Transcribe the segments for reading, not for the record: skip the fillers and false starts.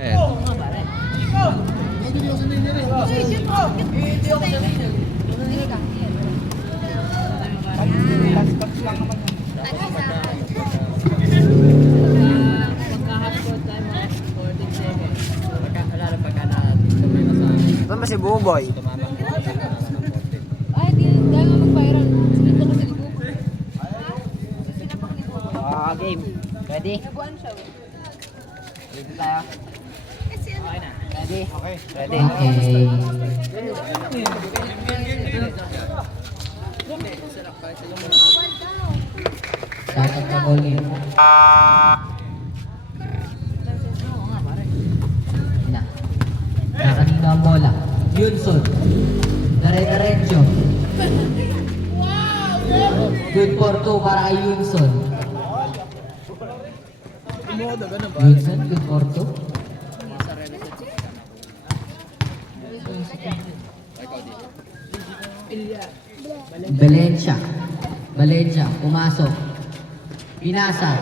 Saan ba si Buboy? Ay, di gano'n mag-viral. Dito kasi ni Buboy. Game. Ready? Nabuan siya. Ready tayo? Okay na. Ready? Okay. Ready? Dapat na ulit. Na. Nakanina ang bola. Yunson. Dare-diretso. Good for two para kay Yunson. Yunson, good for two. Valencia. Valencia, pumasok. Pinasa.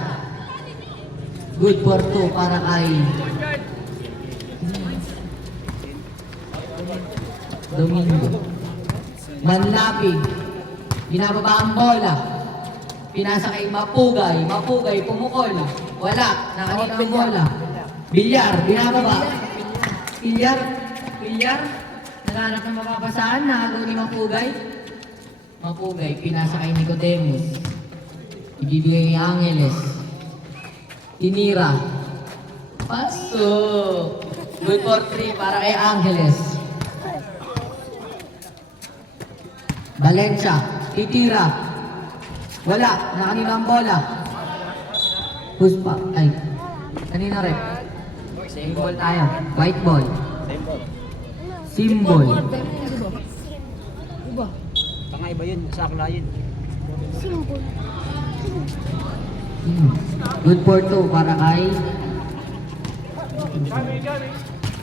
Good for two para kay Domingo. Manlapig. Binababa ang bola. Pinasa kay Mapugay. Mapugay, pumukol. Wala. Nakanina ang bola. Bilyar, binababa. Bilyar. Bilyar. Naghanap ng mapapasaan. Nakagaw ni Mapugay. Mapugay, pinasa kay Nicodemus. Ibibigay kay Angeles. Tinira. Pasok. Good for three para kay Angeles. Valencia, titira. Wala, nakanina ang bola. Puspa, ay. Kanina rin. Same ball tayo. White ball. Symbol. Iba. Pangaiba yun. Sakla yun. Good for two para kay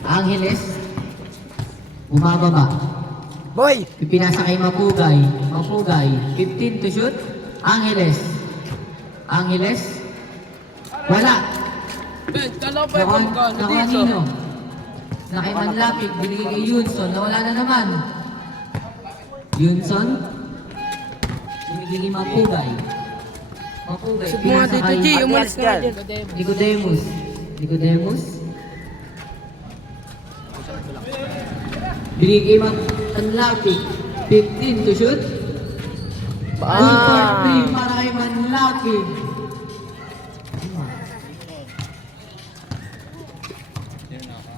Angeles. Bumababa. Boy! Pipinasa kay Mapugay. Mapugay. 15 to shoot. Angeles. Angeles. Wala. Nakanino. Na kay Manlapig. Binigay kay Yunson. Nawala na naman. Yunson. Binigay kay Mapugay. Mapugay. Pinasa kay Nicodemus. Nicodemus. Binigay Manlapig. 15 to shoot. Good for three para kay Manlapig.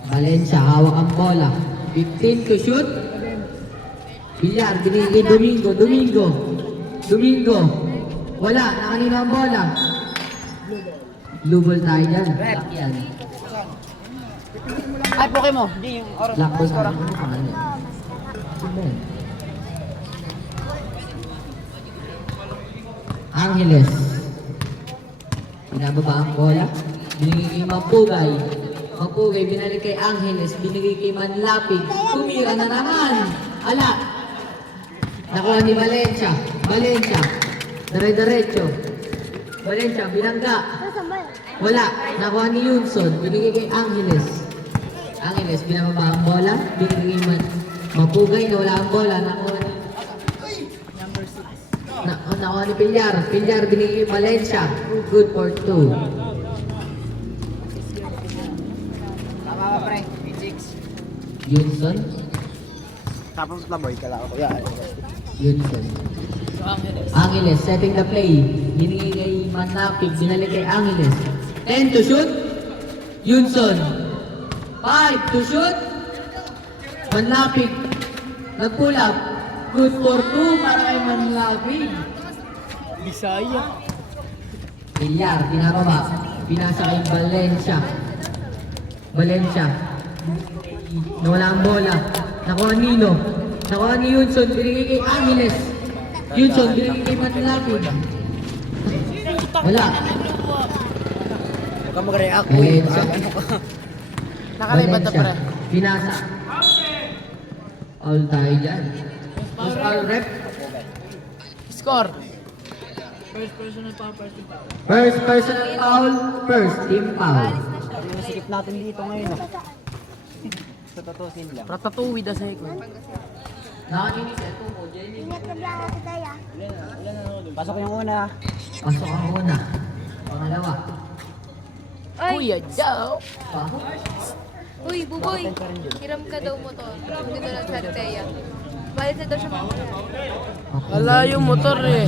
Valencia, hawak ang bola. 15 to shoot. Bilyar, binigay Domingo. Domingo. Domingo. Wala, nakanina ang bola. Blue ball tayo dyan. Lock yan. Ay, poke mo. Hindi yung oras. Lock ball tayo. Ano pangalan yan? Angeles. Pinababa ang bola. Binigay kay Mapugay. Mapugay, binalik kay Angeles. Binigay kay Manlapig. Tumira na naman. Ala. Nakuha ni Valencia. Valencia. Dire-diretso. Valencia, binangga. Wala. Nakuha ni Yunson. Binigay kay Angeles. Angeles, binababa ang bola. Binigay kay Mapugay na wala ang bola. Nakuha ni nakuha ni Pilyar. Pilyar, binigay kay Valencia. Good for two. Tama ba, pre? 6. Yunson. Tapos na, boy. Kala ko. Yeah. Yunson. Angeles, setting the play. Binigay kay Manlapig, binalik kay Angeles. 10 to shoot. Yunson. 5 to shoot. Manlapig. Nag-pull up. Good for 2 para kay Manlapig. Bisaya. Pilyar, pinababa. Pinasa kay Valencia. Valencia. Nawala ang bola. Nakuha Nino. Nakuha ni Yunson. Binigay kay Angeles. Yunson, binigay kay Manlapig. Wala. Huwag ka mag-react. Valencia. Nakalipat na, pre. Pinasa. All tayo dyan. All rep. Score. First personal foul. First team foul. Yung sikip natin dito ngayon. Sa tatusin lang. Ratatouille da second. Nakakinis ito mo, Jenny. Pasok yung una. Pasok ang una. Pangalawa. Kuya Joe. Pasok. Uy, Buboy. Hiram ka daw motor. Ang ganda ng Santeya. Balit na daw siya mamaya. Wala yung motor eh.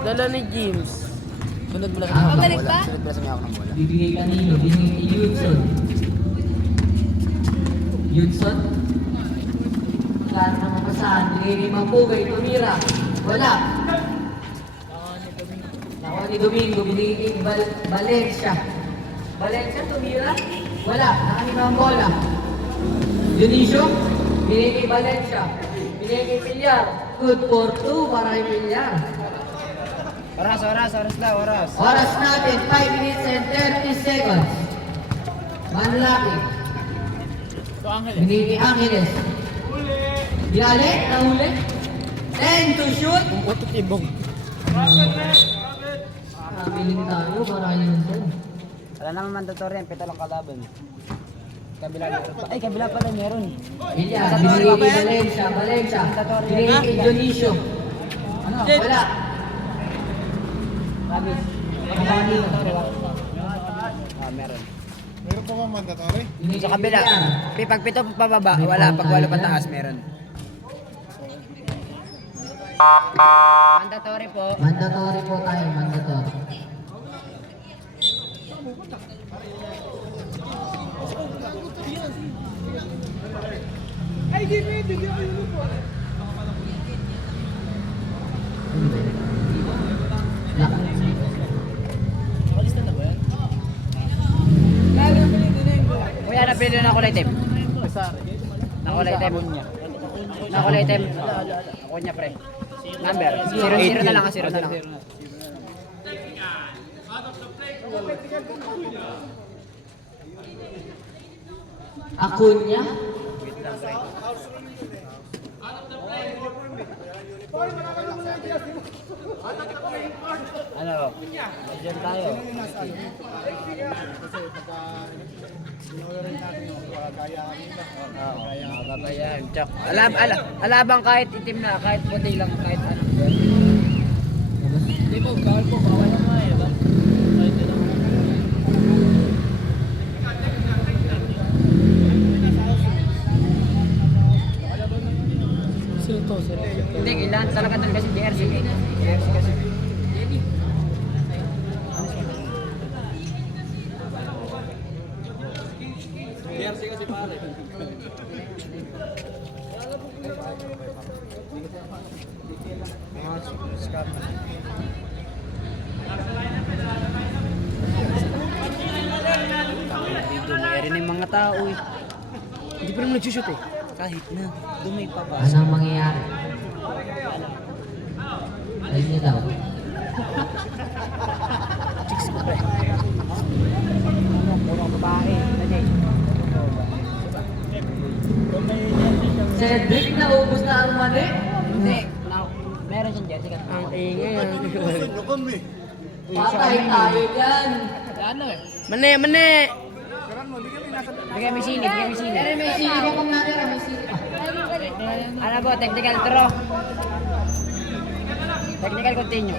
Dala ni James. Sunod mo lang Ah, Pabalik ba? Sunod mo lang sa may ako ng bola. Bibigay kanino? Bibigay kay Yudson. Yudson? Wala na mamasahan. Bibigay kay Mapugay. Tumira. Wala. Nakuha ni Domingo. Binigay kay Valencia. Valencia, tumira. Wala. Nakanima ang bola. Dionisio. Binigay kay Valencia. Binigay kay Villar. Good for 2 para kay Villar. Oras lang, oras. Oras natin, 5 minutes and 30 seconds. Manlaki. Binigay kay Angeles. Bilale, nahuli. 10 to shoot. Utot ibong. Nabiling tayo para yun dyan. Wala naman mandatory yan, pito lang kalaban. Kabila ay kabila pala meron. Villar, binigay kay Valencia. Valencia, binigay kay Dionisio. Wala. Rabis. Meron. Meron pa bang mandatory? Binigay Sa kay kabila. Villar. Pag pito pababa, wala. Pag walo pataas, meron. Mandatory po. Mandatory po tayo, mandatory. Kuya, napili na kulay item. Na kulay item. Na kulay item. Ako niya, pre. Number. 0-0 na lang, 0 na lang. Akunya. Ano? Diyan tayo. Oo, magabayan. Tsaka, alabang kahit itim na, kahit puti lang, kahit ano. Hindi po, bawal po, bawal naman eh. Silto. Hindi, kailangan talaga kasi jersey. Jersey kasi. Jersey kasi pare. Dumay rin yung mga tao eh. Hindi pa naman nagsushoot eh. Kahit na, dumay pa ba? Anong mangyayari? Ayun niya daw. Chicks ko pre. Puro babae. Cedric, naubos na ang mani. Hindi. Meron siyang jersey kasi. Ang ingay. Patay tayo dyan. Ano eh? Mane! Bigay may singit, bigay may singit. May sili pa pang natira, may sili pa. Ano po, technical throw. Technical continue.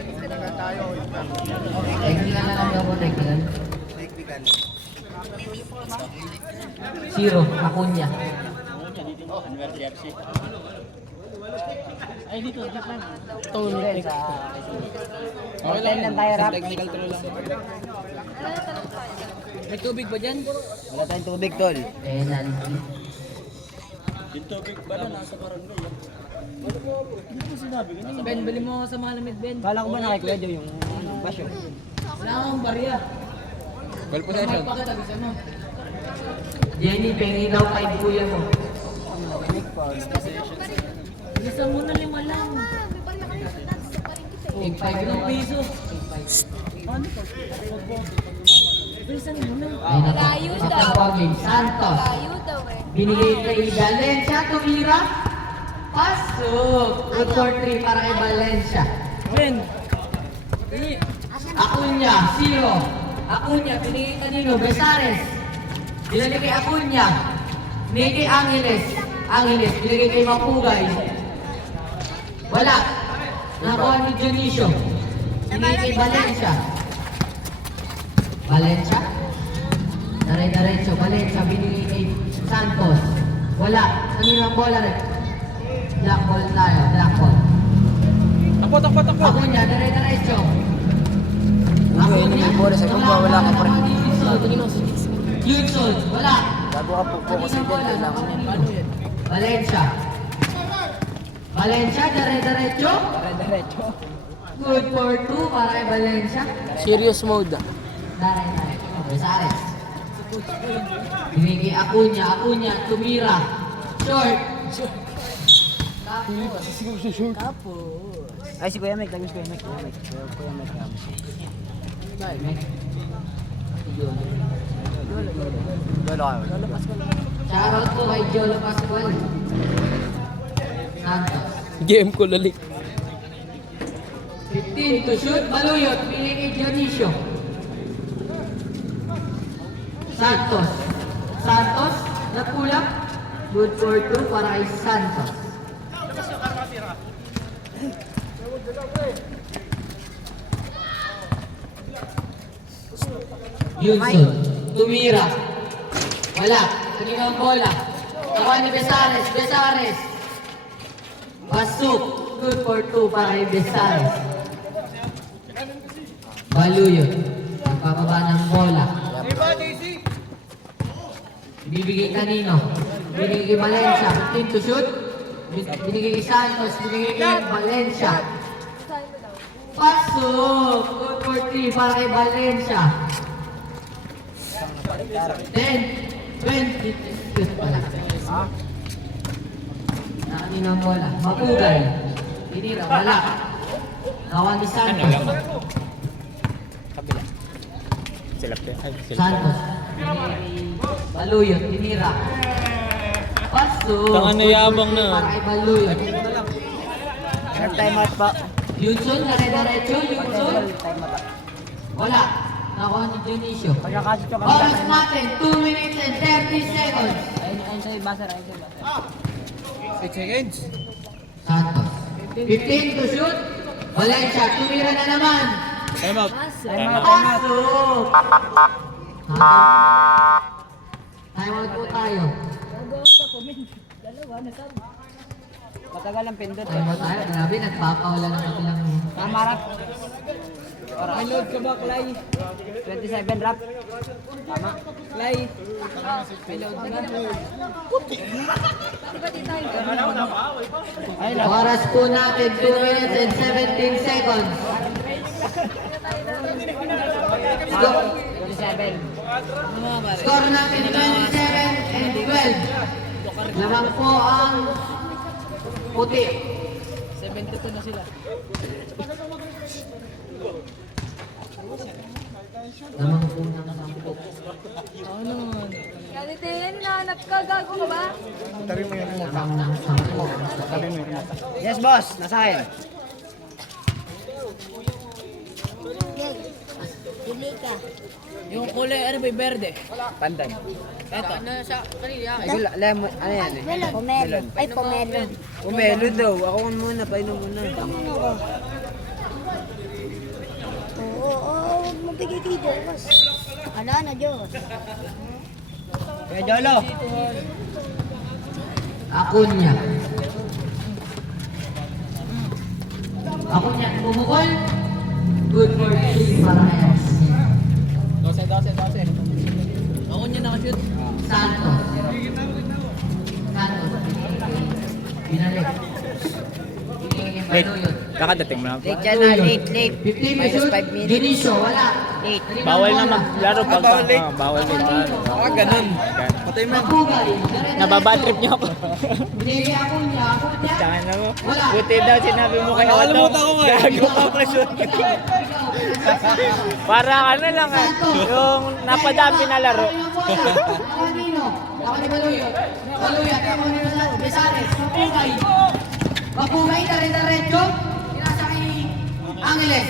Technical na lang daw po, technical. Zero, Akunya. Ay, dito lang. Tone. Hindi, sa... Okay lang tayo, rap. Technical throw lang. May tubig ba dyan? Wala tayong tubig, tol. Penalty. Ben, bili mo sa malamig, Ben. Kala ko ba nakikuya Joe yung basyo? Wala kang barya. Ball possession. Pakita mo. Jenny, pengi daw 5 kuya mo. Bilisan mo na 5 lang. Ig 5 5 na piso. Bilisan mo na. Ay nako, Layo sa daw. tawagin, Santos. Tayo daw eh. Binigay kay Valencia, tumira. Pasok. Good for 3 para kay Valencia. Ben. Akunya, 0. Akunya, binigay kanino, Besares. Binalik kay Acuña. Binigay kay Angeles. Angeles, binigay kay Mapugay. Wala. Nakuha ni Dionisio. Binigay kay Valencia. Valencia. Diretso. Valencia, binigay kay Santos. Wala. Kanina bola rin. Black ball tayo. Black ball. Takbo. Acuña, diretso. Okay, yun yung bola sa kumba, wala ka pa rin. Hudson, wala. Bago ka po kasi dyan, kailangan niya. Valencia. Valencia, diretso. Diretso. Good for 2 para kay Valencia. Serious mode. Daray. Besares. Binigay Acuña, tumira. Short. Ay, si Kuya Mike, lagi si Kuya Mike. Kuya Mike. Lolo kayo. Shoutout po kay Jolo Pascual. Santos. Game ko lalik. 15 to shoot. Baluyot. Binigay kay Dionisio. Santos. Nakulang. Good for 2 para kay Santos. Yunson. Tumira. Wala. Kanina ang bola. Nakuha ni Besares. Pasok. Good for 2 para kay Besares. Baluyot. Nagpapaba ng bola. Bibigay kanino? Binigay kay Valencia. 15 to shoot. Binigay kay Santos. Binigay kay Valencia. Pasok. Good for 3 para kay Valencia. 10, 20. Shoot pala. Nakanino ang bola. Mapugay. Pinira. Wala. Nakuha ni Santos. Santos. Baluyot, tinira. Pasok. Tangan na yabang na. Para kay Baluyot. Time out pa. Yunson, diretso. Yunson. Wala. Nakuha ni Dionisio. Pagkakasot ka Oras natin, 2 minutes and 30 seconds. Ayun sa'yo, Basar. 6 seconds. Santos. 15 to shoot. Valencia, tumira na naman. Time out. Pasok. Time out po tayo. Matagal ang pindot. Time out tayo. Grabe, nagpapawala ng kabilang. Tamarap. May load ka ba, Clay? 27 rap. Tama. Clay. May load ka ba? Oras po natin, 2 minutes and 17 seconds. Score, 27. score natin 27 and 12. Lamang po ang puti. 72 na sila. Lamang po ng 10. Ganito yan, hinahanap ka. Gago ka ba? Tarin mo yan mo. Lamang ng 10. Tarin mo yan. Yes, boss. Nasa akin. Yung kulay, ano ba yung verde? Pandan. Eto. Ano sa kanila? Ay, lemon. Ano yan eh? Pomelo. Ay, pomelo. Umelo daw. Ako muna. Painom muna. Oo, huwag mo bigay kay Diyos. Ala na, Diyos. Kaya Jolo. Acuña. Acuña, bumukol. Good for 3 para kay Oxy. 12. Ako niya nakashoot. Santos. Binalik. Binigay kay Baluyot. Kakadating mo na. Late yan na. Late. 15 Minus shoot. 5 minutes. Dionisio, wala. Late. Bawal na maglaro pag bawal din. Ganun. Patay mo. Mapugay. Nababad trip niya ako. Binigay Acuña. Tsaka na mo. Wala. Buti daw sinabi mo kay Otto. Nakalimutan ko nga. Gago ka pressure. Para ano lang yung napadami na laro. Kanino? Ako ni Baluyot. Baluyot. Ako ni Besares. Mapugay. Mapugay. Diretso. Pinasa kay Angeles.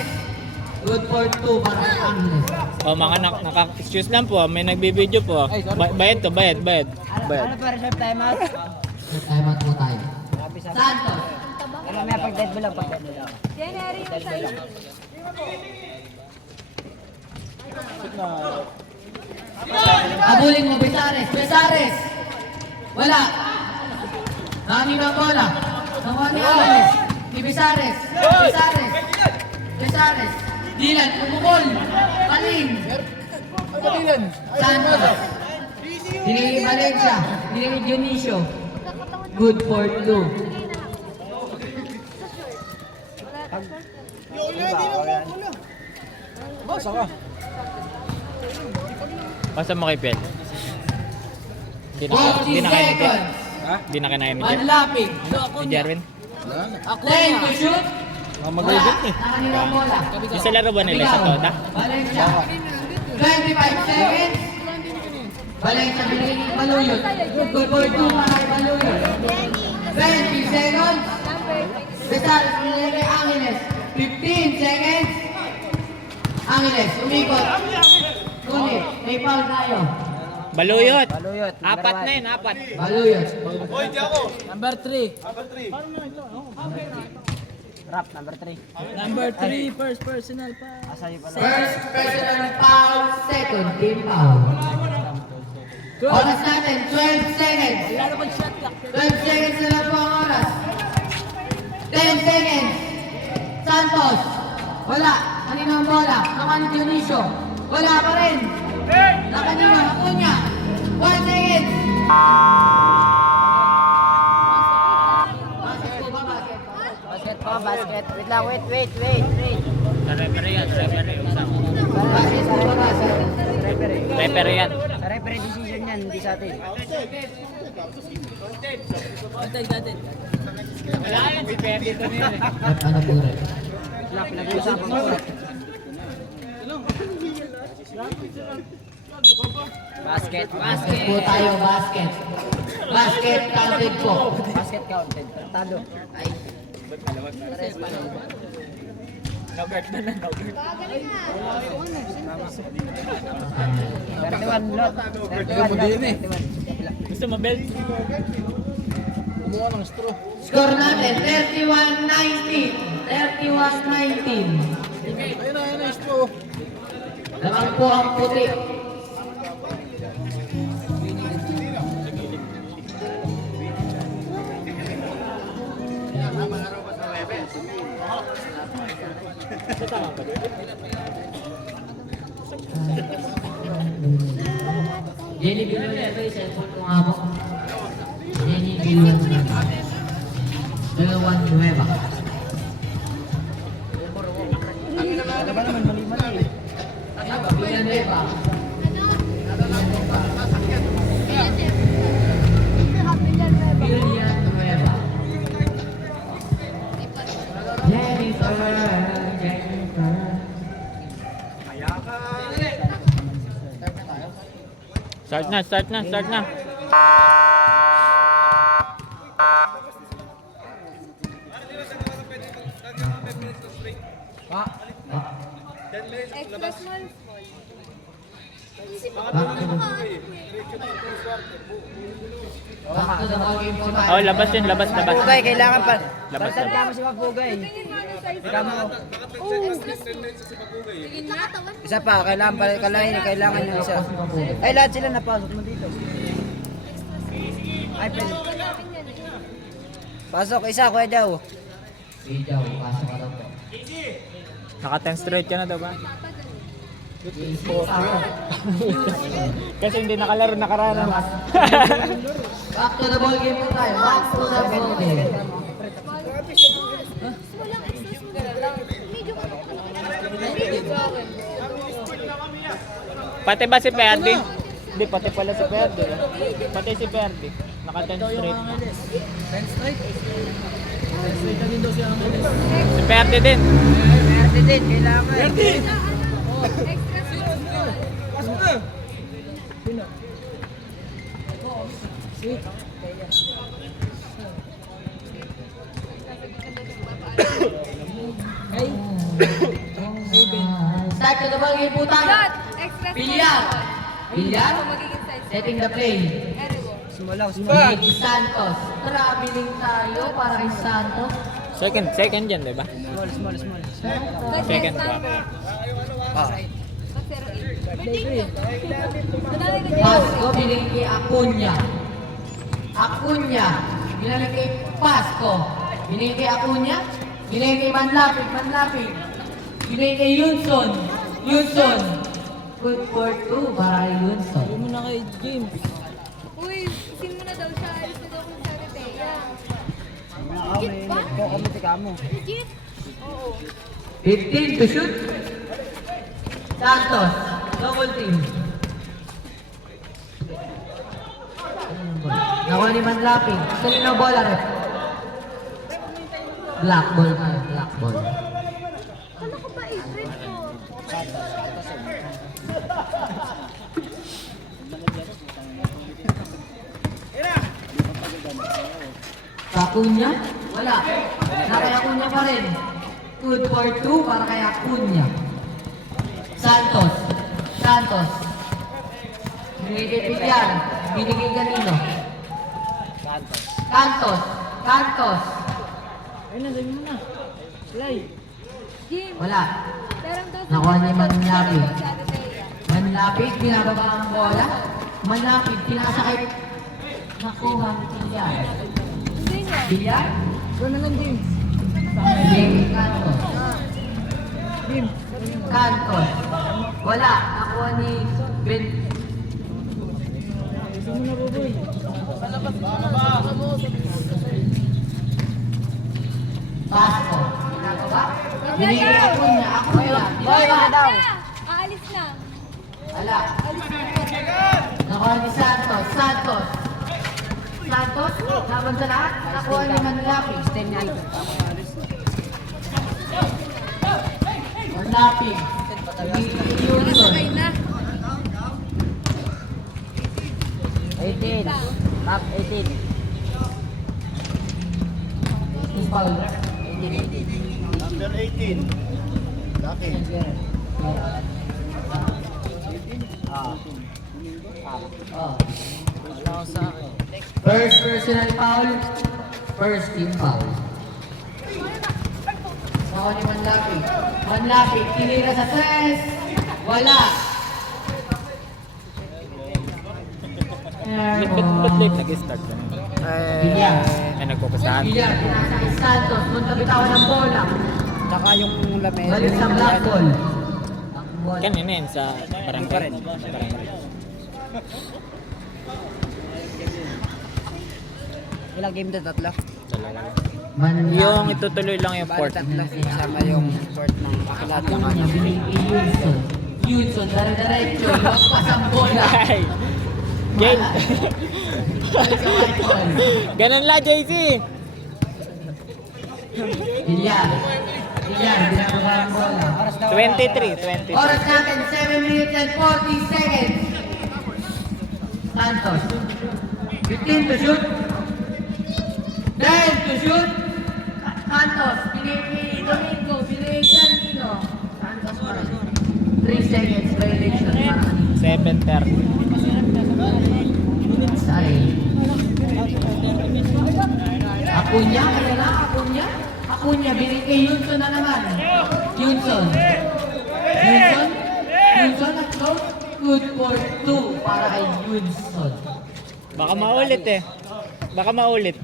Good for 2 para kay Angeles. O mga excuse lang po, may nagbibideo po. Bayad to, bayad. Ano pa reserve time out? Time out po tayo. Santos. Ano may pag-dead mo lang, pag-dead mo lang. January yung size. Abulin mo, Besares. Besares! Wala. Nakanin ang bola. Nakuha ni Angeles. Ni Besares. Besares. Besares. Dylan, umukol. Paling. Santos. Dinili Valencia. Dinili Dionisio. Good for 2. Basta mo kay Pel. Di na 40 kaya nito. seconds. Di na kaya ni Manlapig. Jerwin. Ten to shoot. Maglibit eh. Nakanin ang bola. Yung sa laro ba nila sa Toda? Valencia. 25 seconds. Valencia binigay ni Baluyot. Good for 2 para kay Baluyot. 20 seconds. Besares binigay kay Angeles. 15 seconds. Angeles, umikot. Ngunit, may foul tayo. Baluyot. Baluyot. Apat na yun, apat. Baluyot. Number 3. Rap, number 3. Number 3, first personal pa. Asa yung pala? First personal foul, second team foul. Oras natin, 12 seconds. 12 seconds na lang po ang oras. 10 seconds. Santos. Wala. Kanina ang bola. Nakan Dionisio. Wala pa rin. Nakanina. Acuña. 1 second. Basket po ba? Basket. Basket po, basket. Wait lang, wait. Referee yan, referee. Basket po ba? Basket. Referee. Referee yan. Sa referee decision yan, hindi sa atin. Wala yan, si Pepe dito na yun. Ano po rin? Wala, pinag-uusapan ko. Basket. Basket po tayo, basket. Basket counted po. Basket counted. Tado. Ay. Nobert na lang, Nobert. 31 lot. 31. Gusto mo, Bel? Kumuha ng straw. Score natin, 31-19. 31-19. Ayun na, straw. Lamang po ang puti. Jenny Villanueva, cellphone ko nga po. Jenny Villanueva. Villanueva. Ano ba naman, mali-mali eh. Villanueva. Villanueva. Jennifer. Start na. Extra small. Back to the ball game po tayo. Oh, labas yun, labas. Pugay, kailangan pa. Labas, Balitan ka labas. mo si Mapugay. Ikaw mo. Isa pa, kailangan yung isa. Ay, lahat sila napasok mo dito. Ay, pwede. Pasok, isa, kuya daw. Video, pasok ka daw po. Naka 10 straight ka na daw ba? Kasi hindi nakalaro nakaraan. Back to the ball game po tayo. Back to the ball game. Pati ba si Perdi? Hindi, pati pala si Perdi. Pati si Perdi. Naka 10 straight. 10 straight? 10 straight na din daw siya ang Si Perdi din. Pwede din, kailangan. Pwede! Ay, Start to the ball game po tayo. Shot! Extra Villar. Villar. Ano magiging size? Setting the play. Ergo. Pinigay Santos. Traveling tayo para kay Santos. Second yan, di ba? Guys, Second next ba? number. Ah. Pasco, binigay kay Acuna. Acuna. Binigay kay Pasco. Binigay kay Acuna. Binigay kay Manlapig. Manlapig. Binigay kay Yunson. Yunson. Good for 2 para kay Yunson. Uy, isin mo na daw siya. Alis na daw kung sa Teya. Legit ba? Kukumiti ka mo. Legit? Oo. 15 to shoot. Santos. Double team. Nakuha ni Manlapig. Sali na bola rin. Black ball tayo. Black ball. Kala ko ba i-trip ko? Acuna? Wala. Nakay Acuna pa rin. Good for 2 para kay Acuna. Santos. Santos. Binigay kay Villar. Binigay kanino? Santos. Cantos. Cantos. Jim, Wala. parang daw Nakuha ni Manlapig. sa Teya. Manlapig, binababa ang bola. Manlapig, pinasa kay... Nakuha ni Villar. Hindi niya. Villar? Binigay kay Cantos. Cantos. Wala. Nakuha ni Ben... Pasco. Ginagawa? Binigay ako niya. Ako yan. Boy, Ginagawa. daw. Aalis na. Wala. Alis na. Nakuha ni Santos. Santos. Santos. Laban sa lahat. Nakuha ni Manlapig. Manlapig. Yunson. Nakasakay na. 18. Top 18. Foul. Number 18. Laki. Oh. First personal foul. First team foul. Nakuha ni Manlapig. Manlapig. Tinira sa 3. Wala. Ba't late nag-start ka na? Villar. Ay, nagpupustahan. Villar. Pinasa kay Santos. Punta bitawan ng bola. Tsaka yung lamesa. Balik sa black ball. Kanina yun sa barangay. Sa barangay. Ilang game na? Tatlo? Dalawa. Manlapig. Yung itutuloy lang yung Bali port. tatlo. Kasama yung sport ng akilat ng Acuna, binigay kay Yunson. Yunson, dare-diretso. Iwas ang bola. Ay! Game! Balik sa white ball. Ganun lang, JC! Villar. Villar, binababa ang bola. 23. Oras natin, 7 minutes and 40 seconds. Santos. 15 to shoot. 10 to shoot. Santos. Binigay Domingo. Binigay Santino. Santos pa rin. 3 seconds violation para kanina. 7:30. Sorry. Acuna, kaya na, Acuna. Acuna, binigay Yunson na naman. Yunson. Yunson. Yunson, let's go. Good for 2 para kay Yunson. Baka maulit eh. Baka maulit.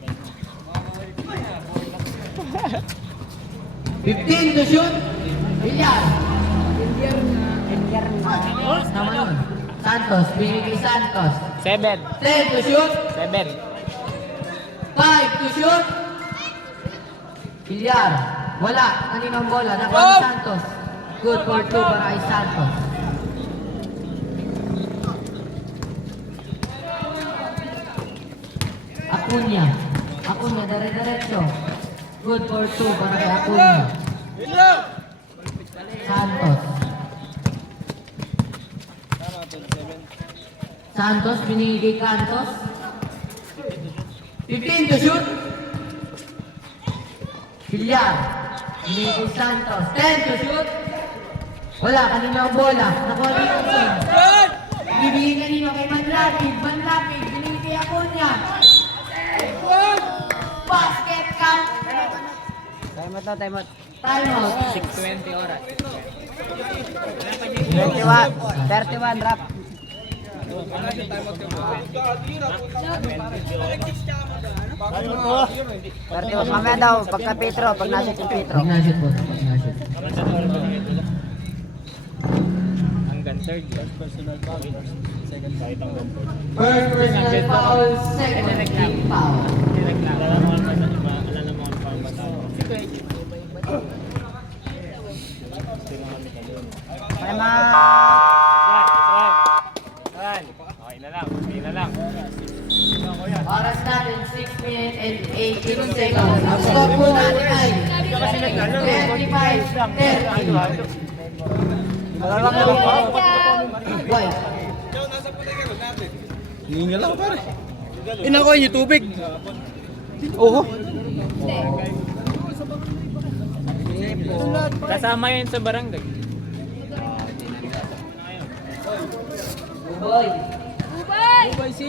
15 to shoot. Villar. Villar na. Tama nun. Santos, binigay Santos. 7. 10 to shoot. 7. 5 to shoot. Villar. Wala. Kaninang bola? Nakuha ni Santos. Good for 2 para kay Santos. Acuna. Acuna, dare-diretso. Good for 2 para kay Acuna. Santos. Santos, binigay kay Cantos. 15 to shoot. Villar. Binigay kay Santos. 10 to shoot. Wala, kanina ang bola. Nakuha ni Yunson. Bibigyan kanino kay Manlapig. Manlapig, binigay kay Acuña. Basket count. Time out na, time out. Time out. 6:20 oras. 31 drop. 31, mamaya daw, pagka Petro, pag nasa si Petro. Pag-nashoot po. Pag-nashoot. Hanggang third. Personal foul. Kahit hanggang fourth. First personal foul, second team foul. Alam mo ang foul ba tayo? Para ma... Okay na lang. Okay na lang. Oras natin, 6 minutes and 18 seconds. Ang score po natin ay 35-30. White. Hinga lang pare. Inakoy niyo tubig. Oo. Kasama yun sa barangay. Buboy.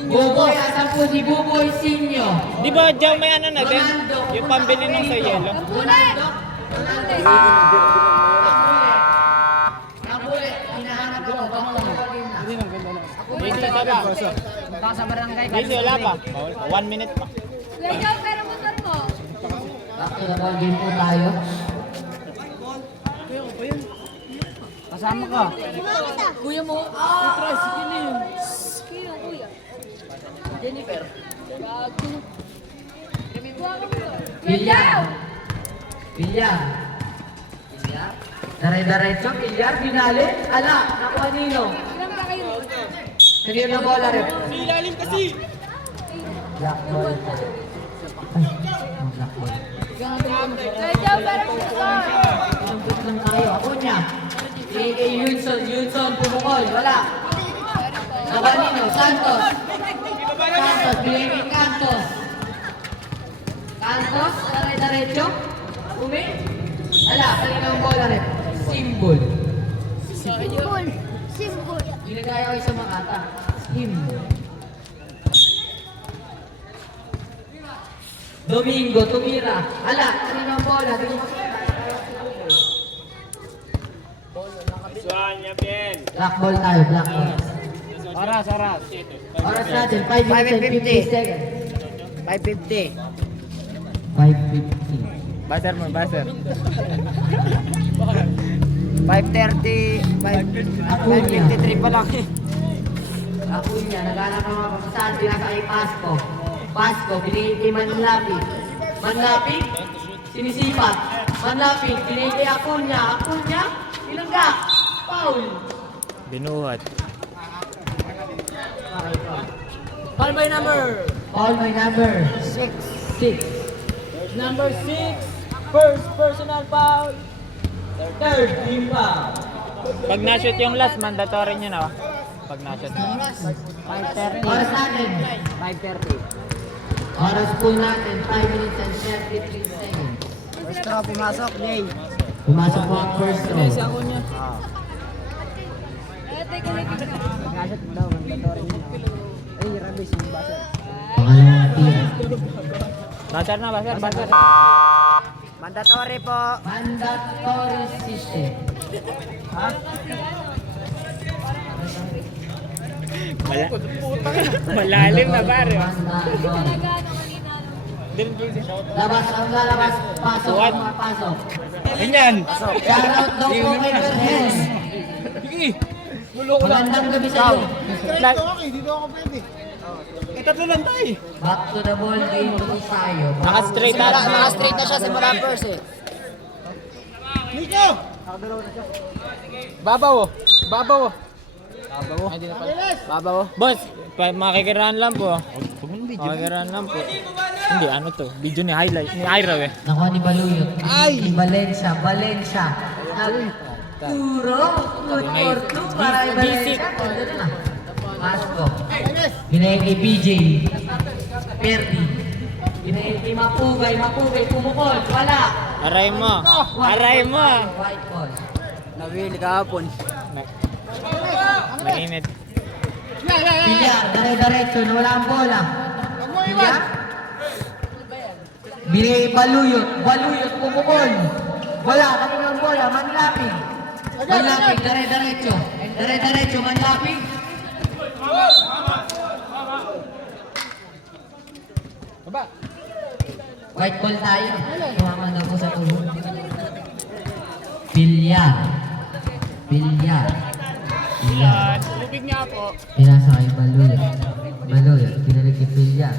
Buboy, asan po si Buboy Sinyo? Di ba dyan may ano na din? Yung pambili ng sa yelo? Ronaldo. Nakuli. Hinahanap ako. Daisy, taga. Punta ka sa barangay. Daisy, wala pa. 1 minute pa. Kuya, pero motor mo. Back to the ball game po tayo. Kasama ka. Kuya mo. Kuya, kuya. Jennifer. Gago. Kuha ka mo. Bilyar. Bilyar. Bilyar. Dare-diretso. Bilyar. Binali. Ala. Nakuha nino. Ilan ka kayo? Kanino na bola rin. Ilalim kasi. Black ball. Ay. Black ball. Kuya, pero motor. Lambot lang tayo. Acuña. Kay Yunson. Yunson. Pumukol. Wala. Nabanino. Santos. Santos. Bilay kay Cantos. Cantos. Dare-diretso. Umi. Ala. Kanino ang bola rin. Symbol. Simbol. Simbol. Ginagaya ko sa Makata. Symbol. Domingo, tumira. Ala, kanino ang bola? Black ball tayo, black ball. Oras. Oras natin, 5 minutes and 50 seconds. 5:50. 5:50. Buzzer mo, buzzer. 5:30. 5:53 pa lang eh. Acuña, naghanap ng mga pasasabi nasa kay Pasco. Pasco, binigay kay Manlapig. Manlapig, sinisipat. Manlapig, binigay kay Acuña. Acuña, ilangga. Foul. Binuhat. Call by number. Foul by number 6. Number 6. First personal foul. Third team foul. Pag na-shoot yung last, mandatory nyo na. Pag na-shoot. 5:30. Oras natin. 5:30. Oras po natin, 5 minutes and 33 seconds. First throw, pumasok. Yay. Pumasok po ang first row. Isa ko niya. Teka, teka. Pag-asot daw, mandatory nyo na. Ay, rabis yung buzzer. Pangalawang tira. Buzzer na, buzzer. Mandatory po. Mandatory system. Malalim na pare. Mandatory. Nagano kanina. Labas ang lalabas. Pasok ang mga pasok. Ganyan. Shoutout daw po kay Berhes. Magandang gabi sa iyo. Dito ako pwede. Tatlo lang tayo. Back to the ball game po tayo. Naka-straight na. Naka-straight na siya simula first eh. Nico! Babaw. Ay, di na pala. Babaw. Boss, makikiraan lang po. Makikiraan lang po. Hindi, ano to? Video ni highlight. Ni Ira eh. Nakuha ni Baluyot. Ay! Valencia. Puro. Good for two. Para kay Valencia. Ganda na. Pasco. Binayang kay BJ. Perdi. Binayang kay Mapugay. Pumukol. Wala. Aray mo. White ball. Nabili kahapon. Mainit. Bilyar, dire-diretso, nawala ang bola. Bilyar. Binigay baluyot, pumukol. Wala, kanina ang bola, manlapig. Manlapig, dire-diretso. Dire-diretso, manlapig. White ball tayo. Tumaman na po sa tubo. Bilyar. Bilyar. Bilyar. Lubig niya ako. Pinasa kayo baluyot. Baluyot. Pinalik yung Bilyar.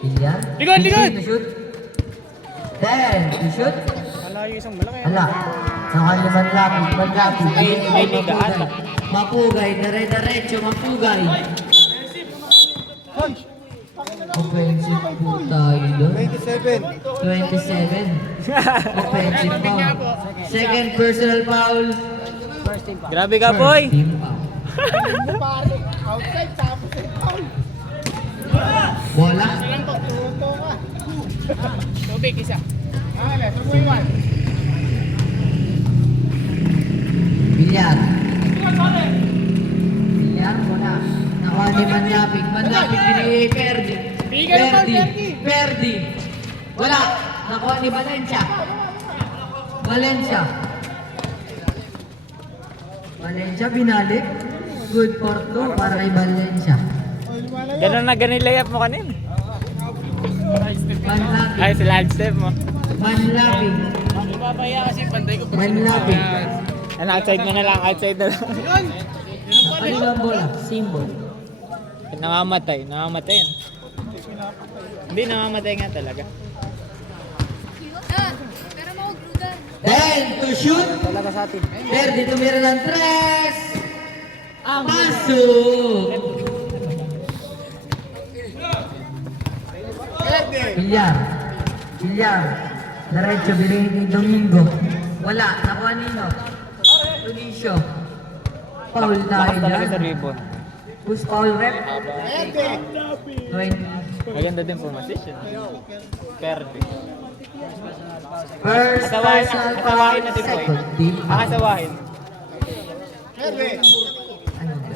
Bilyar. Likod, likod! To shoot. Then, to shoot. Malayo isang malaki. Hala. Nakaliman lapit. Maglapit. May liga ata. Mapugay. Dire-diretso. Mapugay. Offensive po tayo doon. 27. 27. Offensive foul. Second personal foul. Grabe ka, boy! First team foul. Outside, tapos ay foul. Bola. Tuto ka. Lubig isa. Sumiwan. Bilyar. Bilyar, wala. Nakuha ni Manlapig. Manlapig, binigay Perdi. Perdi. Wala. Nakuha ni Valencia. Valencia binalik. Good for 2 para kay Valencia. Ganun na ganun layup mo kanin. Manlapig. Ay, slide step mo. Manlapig. Mababaya kasi panday ko. Manlapig. Ano, outside mo na lang, outside na lang. Ano ang bola? Symbol. Namamatay yan. Hindi, namamatay nga talaga. Pero maugrudan. Then, to shoot. Talaga sa atin. Perdi tumira ng 3. Pasok. Bilyar. Diretso, binigay ni Domingo. Wala, nakuha nino. Tunisio. Foul tayo Lakas talaga sa dyan. ribbon. Who's foul rep? 20. Maganda din po position. Perde. First Kasawahin personal na, foul. kasawahin natin po. Second team foul. Akasawahin. Ano ba?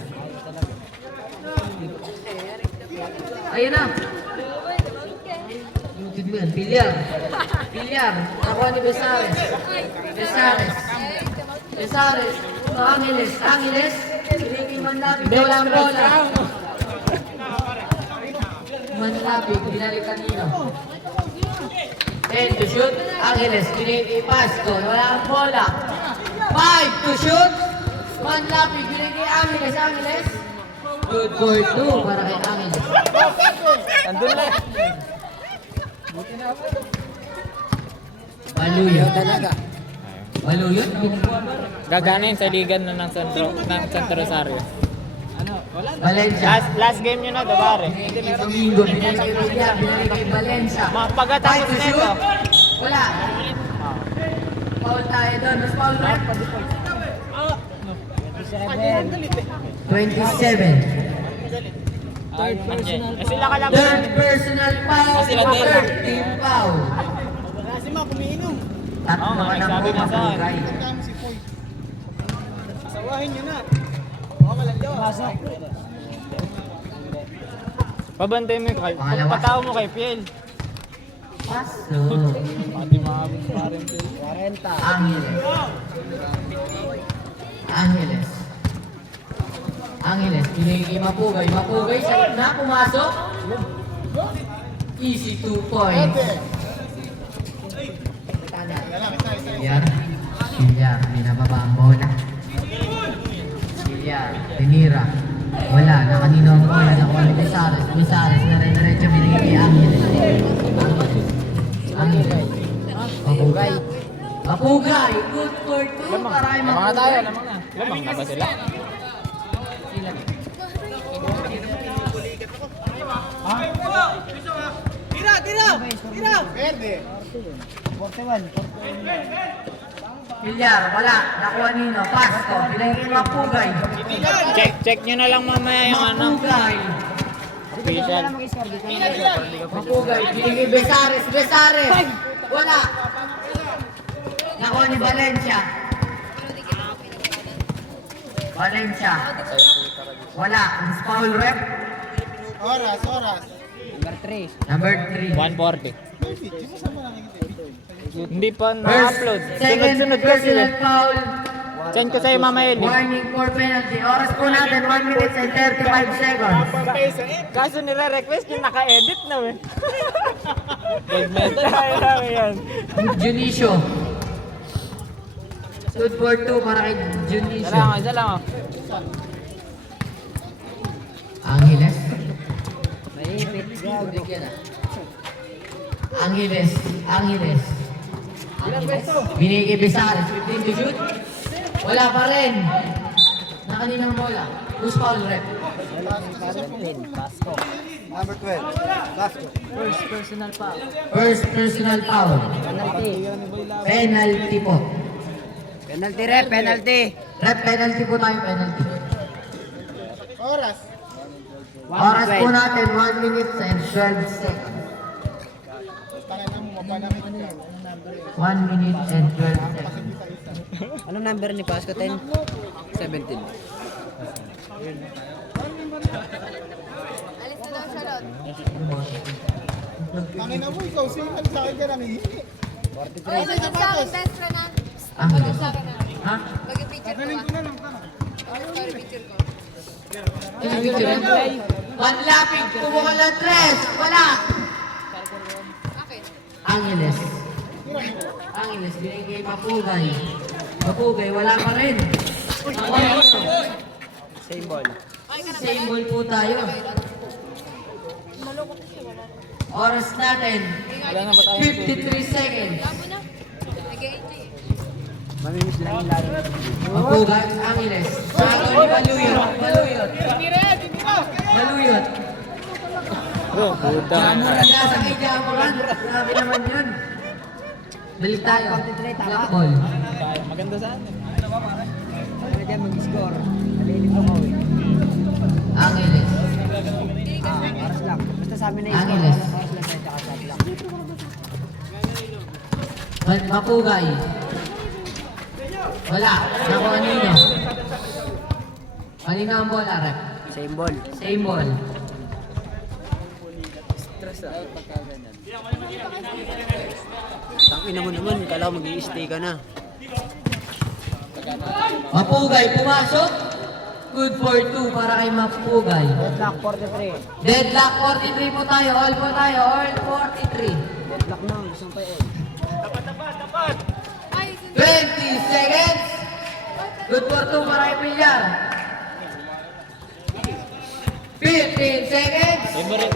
Ayun na. Yung mo yan, Bilyar. Nakuha ni Besares. Angeles. Binigay Manlapig. Wala ang bola. Manlapig. Binalik kanino. Then to shoot. Angeles. Binigay Pasco. Wala ang bola. 5 to shoot. Manlapig. Binigay Angeles. Good for 2 para kay Angeles. Andun lang. Baluyot. Gagana yun sa ligan na ng Santo Rosario. Valencia. Last game nyo na, Dabare. Domingo. Binigay kay Villar. Binigay kay Valencia. Pagkatapos 5 to nito. shoot. Wala. Foul tayo doon. Mas foul rep. 27. Sila ka lang. Third personal foul. Sila din. Third team foul. Kasi ma, kumiinom. Tatlo Oo, ka na sabi po nga sa akin. mapugay. Dami si Poy. Asawahin nyo na. Oo, malandyo. Pabantay mo kay. Pangalawa. Pataw mo kay Piel. Paso. Hindi makabit pa rin Piel. 40. Angeles, binigay kay Mapugay. Mapugay sa gitna, pumasok. Easy 2 points. Bilyar, binababa ang bola. Bilyar, tinira. Wala, na kanino ang bola. Nakuha ni Besares. Na rin diretso binigay kay Angeles. Mapugay, good for 2 para kay Mapugay. Lamang na ba sila? Verde. 41. Bilyar, wala. Nakuha nino. Pasko. Binigay kay Mapugay. Check nyo na lang mamaya yung ano. Mapugay. Official. Mapugay. Binigay Besares. Wala. Nakuha ni Valencia. Valencia. Wala. Is foul rep. Oras, oras. Number 3. Number 3. 140. Hindi pa First, na-upload. second Sunod-sunod kasi. personal foul. Send ko sa'yo mamaya. Warning for penalty. Oras po natin 1 minutes and 35 seconds. Kaso nire-request yung naka-edit na eh. Gold medal. Kaya yan. Junicio. Good for 2 para kay Junicio. Isa lang. Angeles. Mahipit. Angeles. Angeles. Binigay Besares. 15 to shoot. Wala pa rin. Nakaninang bola. Who's foul rep? 17. Pasko. Number 12. Vasco. First personal foul. Penalty. Penalty po. Penalty rep. Penalty. Rep penalty po tayo, penalty. Oras. Oras po natin 1 minute and 12 seconds. 1 minute and 12 seconds. Anong number ni Pasko? 10? 17. Alis na daw siya, Lot. Tangin na mo, ikaw singal sa akin ka nang hihingi. Ay, lagyan sa akin, best friend na. Ah. Lagyan sa akin na. Ha? Lagyan picture ko ah. Lagyan picture ko. Panlapig, tumukol ng 3. Wala. Akin. Angeles. Angeles, binigay Mapugay. Mapugay, wala pa rin. Same ball. Same ball po tayo. Maloko ko siya, wala. Oras natin, 53 seconds. Labo na. Nag-enjoy eh. Mamimiss lang yung laro. Mapugay, Angeles. Sato ni Maluyot. Maluyot. Maluyot. Oh, puta. Jamuran na sa kay Jamuran. Grabe naman yun. Balik tayo. Black ball. Maganda saan eh. Ano dyan mag-score? Nalilip ako eh. Angeles. Oras lang. Basta sa amin na yung Angeles. oras lang tayo tsaka shot lang. Mapugay. Wala. Nakuha nino. Kanina ang bola, rep. Same ball. Same ball. Tangina mo naman. Kala ko mag-i-stay ka na. Mapugay, pumasok. Good for 2 para kay Mapugay. Deadlock 43. Deadlock 43 po tayo. All po tayo. All 43. Deadlock na. Gusto pa eh. Ay, 20 seconds. Good for 2 para kay Pilyar. 15 seconds. Favorite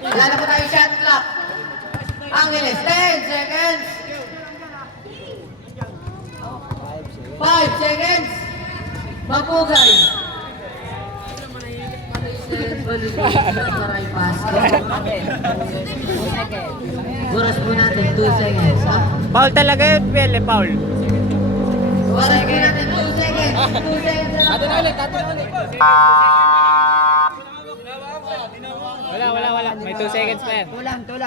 niya. Wala na po tayo shot clock. Angeles, 10 seconds. 5 seconds. Mapugay. Oras po natin, 2 seconds. Ha? Foul talaga yun, Biel eh, foul. Oras po natin, 2 seconds. 2 seconds na lang. Wala. May 2 seconds pa yan. Tulang. 2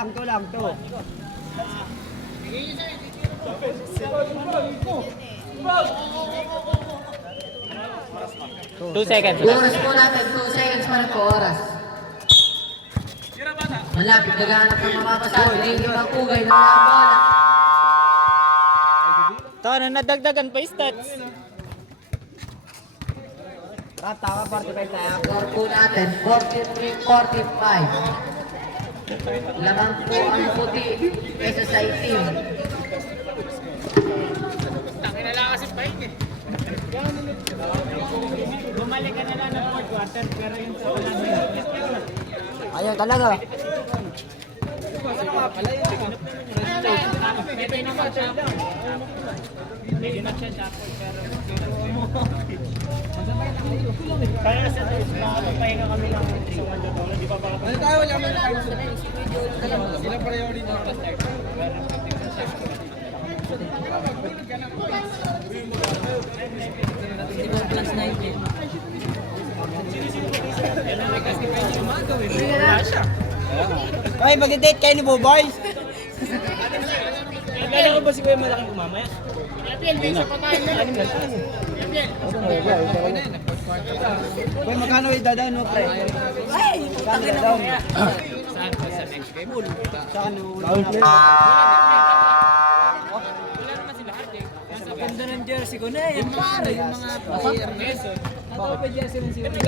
seconds. Oras po natin, 2 seconds pa rin po oras. Malapit, naghahanap ng mapapasabi. Hindi Mapugay na wala ang bola. Ito na, nadagdagan pa yung stats. Rap, tama 45 tayo. Score po natin, 43-45. Lamang po ang puti kaysa sa itim. Bumalik ka na lang ng 4th quarter, pero yung sa wala na yun. Ayaw talaga. Kaya sa pahinga kami ng isang mandatory, di ba baka Sila pareho rin yung Ay, mag-date kayo ni Boboy. Kailan ko ba si Kuya malaking umamaya? Uy, magkano idadaan mo, pre? Magkano idadaan? Saan pa sa next game? Sa ano? Wala naman sila Arde. Nasa ganda ng jersey ko na yan. Pare, yung mga player Nelson. Ano ba jersey ng sila? Back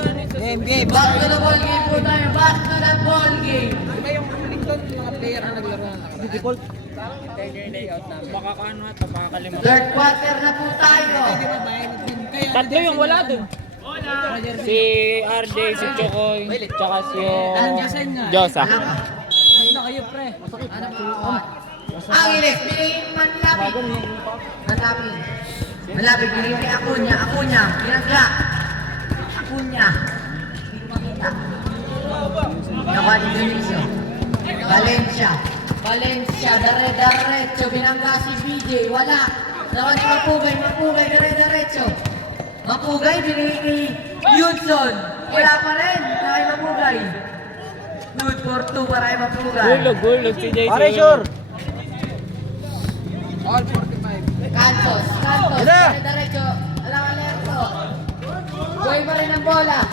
to the ball game po tayo. Back to the ball game. Diba yung Wellington, yung mga player na naglaro na Default. baka kano ito, baka kalimutan. Third quarter na po tayo. Tatlo yung wala dun. Si RJ, si Chokoy, tsaka si Josa. Angeles, binigay Manlapig. Manlapig. Manlapig, binigay kay Acuña. Acuña, binagla. Acuña. Hindi makita. Nakuha ni Dionisio. Valencia. Valencia, dare-daretso. Binangga si BJ. Wala. Nakuha ni Mapugay. Mapugay, dare-daretso. Mapugay, binigay kay Yudson. Wala pa rin. Nakay Mapugay. Good for two para kay Mapugay. Gulog si JC. Pare, sure. Cantos, diretso, alang alerto. Buhay pa rin ang bola.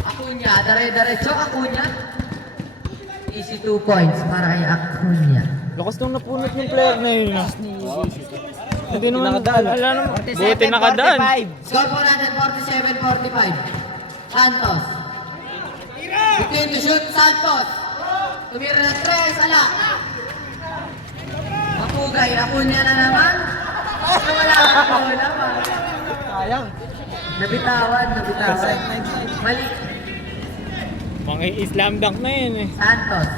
Acuña, diretso, Acuña. Easy 2 points para kay Acuña. Lakas nung napunot yung player na yun. Hindi naman, ala naman. Buti nakadaan. Score po natin 47-45. Santos. Between to shoot, Santos. Tumira ng 3, ala. Mapugay, Acuña na naman. Wala ang bola. Sayang. Nabitawan. Mali. Mga Islam dunk na yun eh. Santos.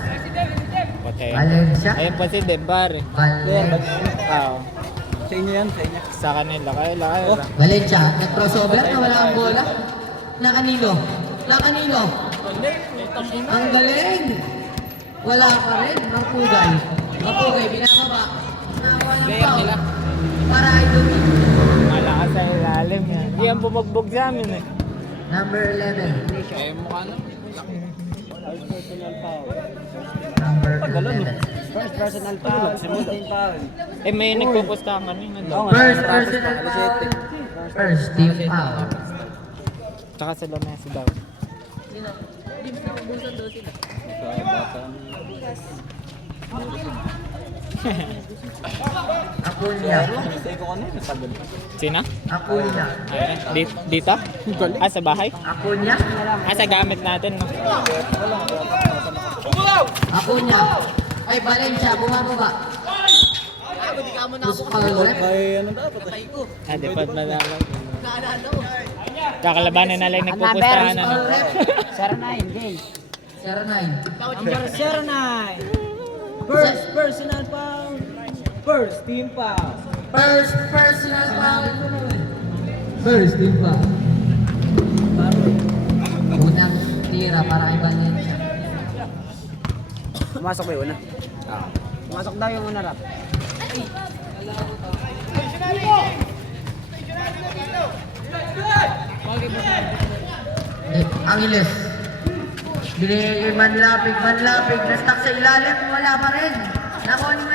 Patay. Valencia. Ayun pa si Dembare. Valencia. Oo. Sa inyo yan, sa inyo. Sa kanila, kaya. Valencia. Nag-crossover na wala ang bola. Na kanino? Ang galing. Wala pa rin. Mapugay. Binababa. Nakuha ng foul. Para ay Domingo. Malakas sa ilalim yan. Hindi yan bumagbog sa amin eh. Number 11. Mukha na. Number 11. First personal foul, second team foul. May nagpupusta kanina daw. First personal foul. First team foul. Tsaka sila Messi daw. Acuña. Sina? Acuña. Dito? Sa bahay? Acuña. Sa gamit natin, no? Acuña. Ay, Valencia. Bumababa. Gusto ka ulit? Ay, ano dapat? Dapat malaman. Kakalabanan na lang nagpupustahan na. 09, game. 09. Number 09. First personal foul. First team foul. First personal foul. First team foul. Unang tira para kay Valencia. Pumasok ba yung una? Pumasok daw yung una rap. Angeles. Binigay Manlapig. Na-stuck sa ilalim. Wala pa rin. Nakuha ni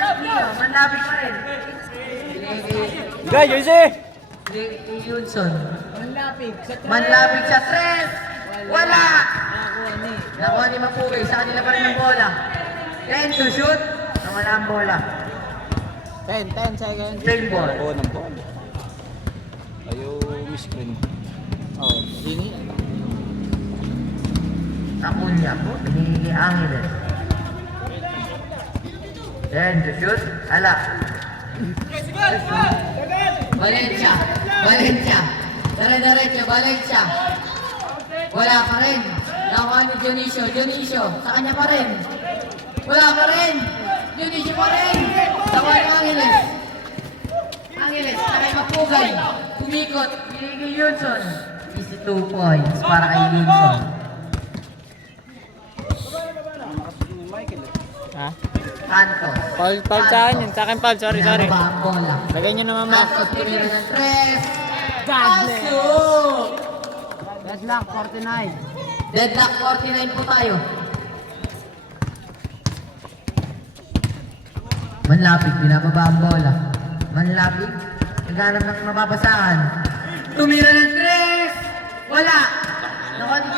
Manlapig pa rin. Binigay Guys, Joyce! kay Yudson. Manlapig sa 3. Wala. Nakuha ni Mapugay. Sa kanila pa rin ang bola. 10 to shoot. Nawala ang bola. 10 seconds. Trail ball. Oo, ng ball. Ayaw misprint. Oo, ini. Acuña po. Binigay kay Angeles. 10 to shoot. Ala. Valencia. Dare-daretso. Valencia. Wala pa rin. Nakuha ni Dionisio. Sa kanya pa rin. Wala pa rin. Dionisio pa rin. Nakuha ni Angeles. Kay Mapugay. Kumikot. Binigay kay Yudson. Easy 2 points para kay Yudson. Ha? Santos. Foul sa akin yun. Sa akin foul. Sorry. Pinababa ang bola. Lagay nyo naman mga. Santos tumira ng 3. Kaso! Last lang, 49. Deadlock 49 po tayo. Manlapig, pinababa ang bola. Manlapig, naghanap ng mababasahan. Tumira ng 3. Wala. Nakuha ni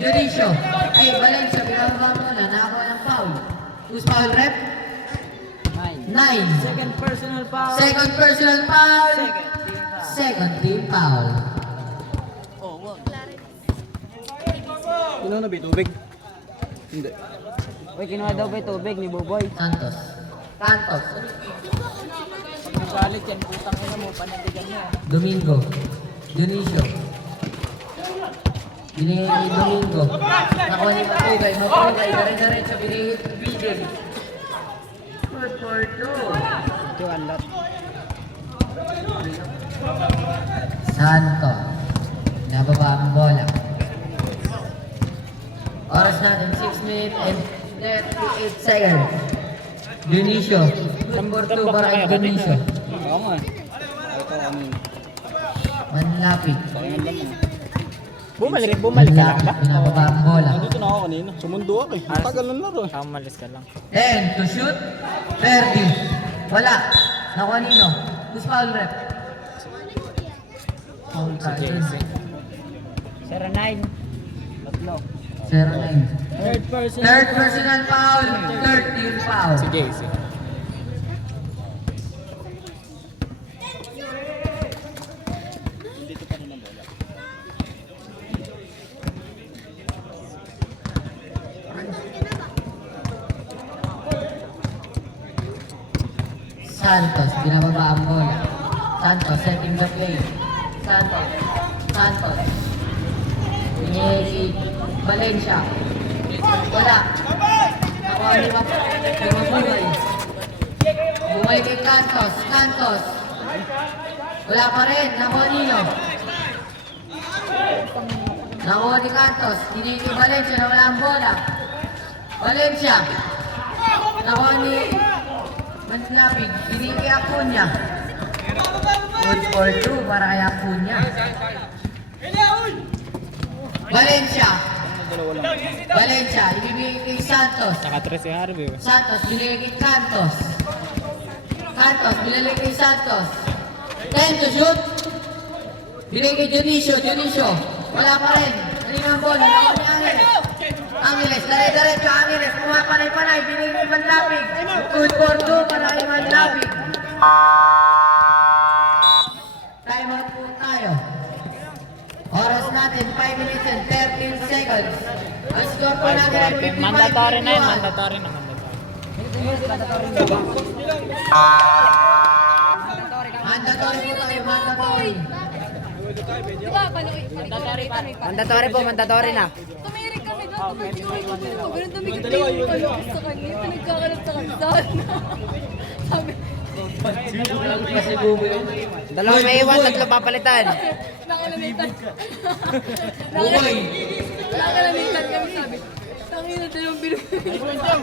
Dionisio. Ay, Valencia, binababa mo na. Nakakuha ng foul. Who's foul rep? 9. Second personal foul. Second personal foul. Second team foul. Ano na ba, tubig? Hindi. Uy, kinuha daw ba yung tubig ni Buboy? Santos. Galit yan, putang ina mo, panindigan mo. Domingo. Dionisio. Binigay ni Domingo. Nakuha ni Mapugay. Dire-diretso binigay ni Bidem. Good for 2. One lot. Santo. Nababa ang bola. Oras natin, 6 minutes and 38 seconds. Dionisio. Number 2 para kay Dionisio. Oo nga. Ito ano yun. Manlapit. Sayangan lang mo. Bumalik ka lang ba? Pinababa ang bola. Nandito na ako kanina. Sumundo ako eh. Tagal ng laro eh. Umalis ka lang. 10 to shoot. 30. Wala. Nakuha nino. Who's foul rep? Foul tayo. 09. Tatlo. 0-9. Third person. Third personal foul. Third team foul. Sige. Santos, binababa ang bola. Santos, setting the play. Santos. Pinili Valencia. Wala. Nakuha ni Mapugay. Bumalik kay Cantos. Wala pa rin. Nakuha nino. Nakuha ni Cantos. Pinili Valencia na wala ang bola. Valencia. Nakuha ni Manlapig, binigay Acuña. Good for 2 para kay Acuña. Valencia, ibibigay kay Santos. Nakatres si Harvey. Santos, binigay kay Cantos. Binigay kay Santos. 10 to shoot. Binigay kay Dionisio. Wala pa rin. Halina ang bola. Angeles, dire-diretso Angeles. Pumapanay-panay, binigay kay Manlapig. Good for 2 para kay Manlapig. Time out po tayo. Oras natin, 5 minutes and 13 seconds. Ang score po natin ay 55-51. Mandatory na yun. Mandatory po tayo, mandatory. Diba, Mandatory na. tumirik kami doon, ganun tumigil yung kalabas sa kanya, nagkakalap sa kansan. Sabi, Kasi bubo yun. Dalawang may iwan, tatlo papalitan. nakalamitan. Buboy. Nakalamitan kami, sabi, tangina dalawang binibigay.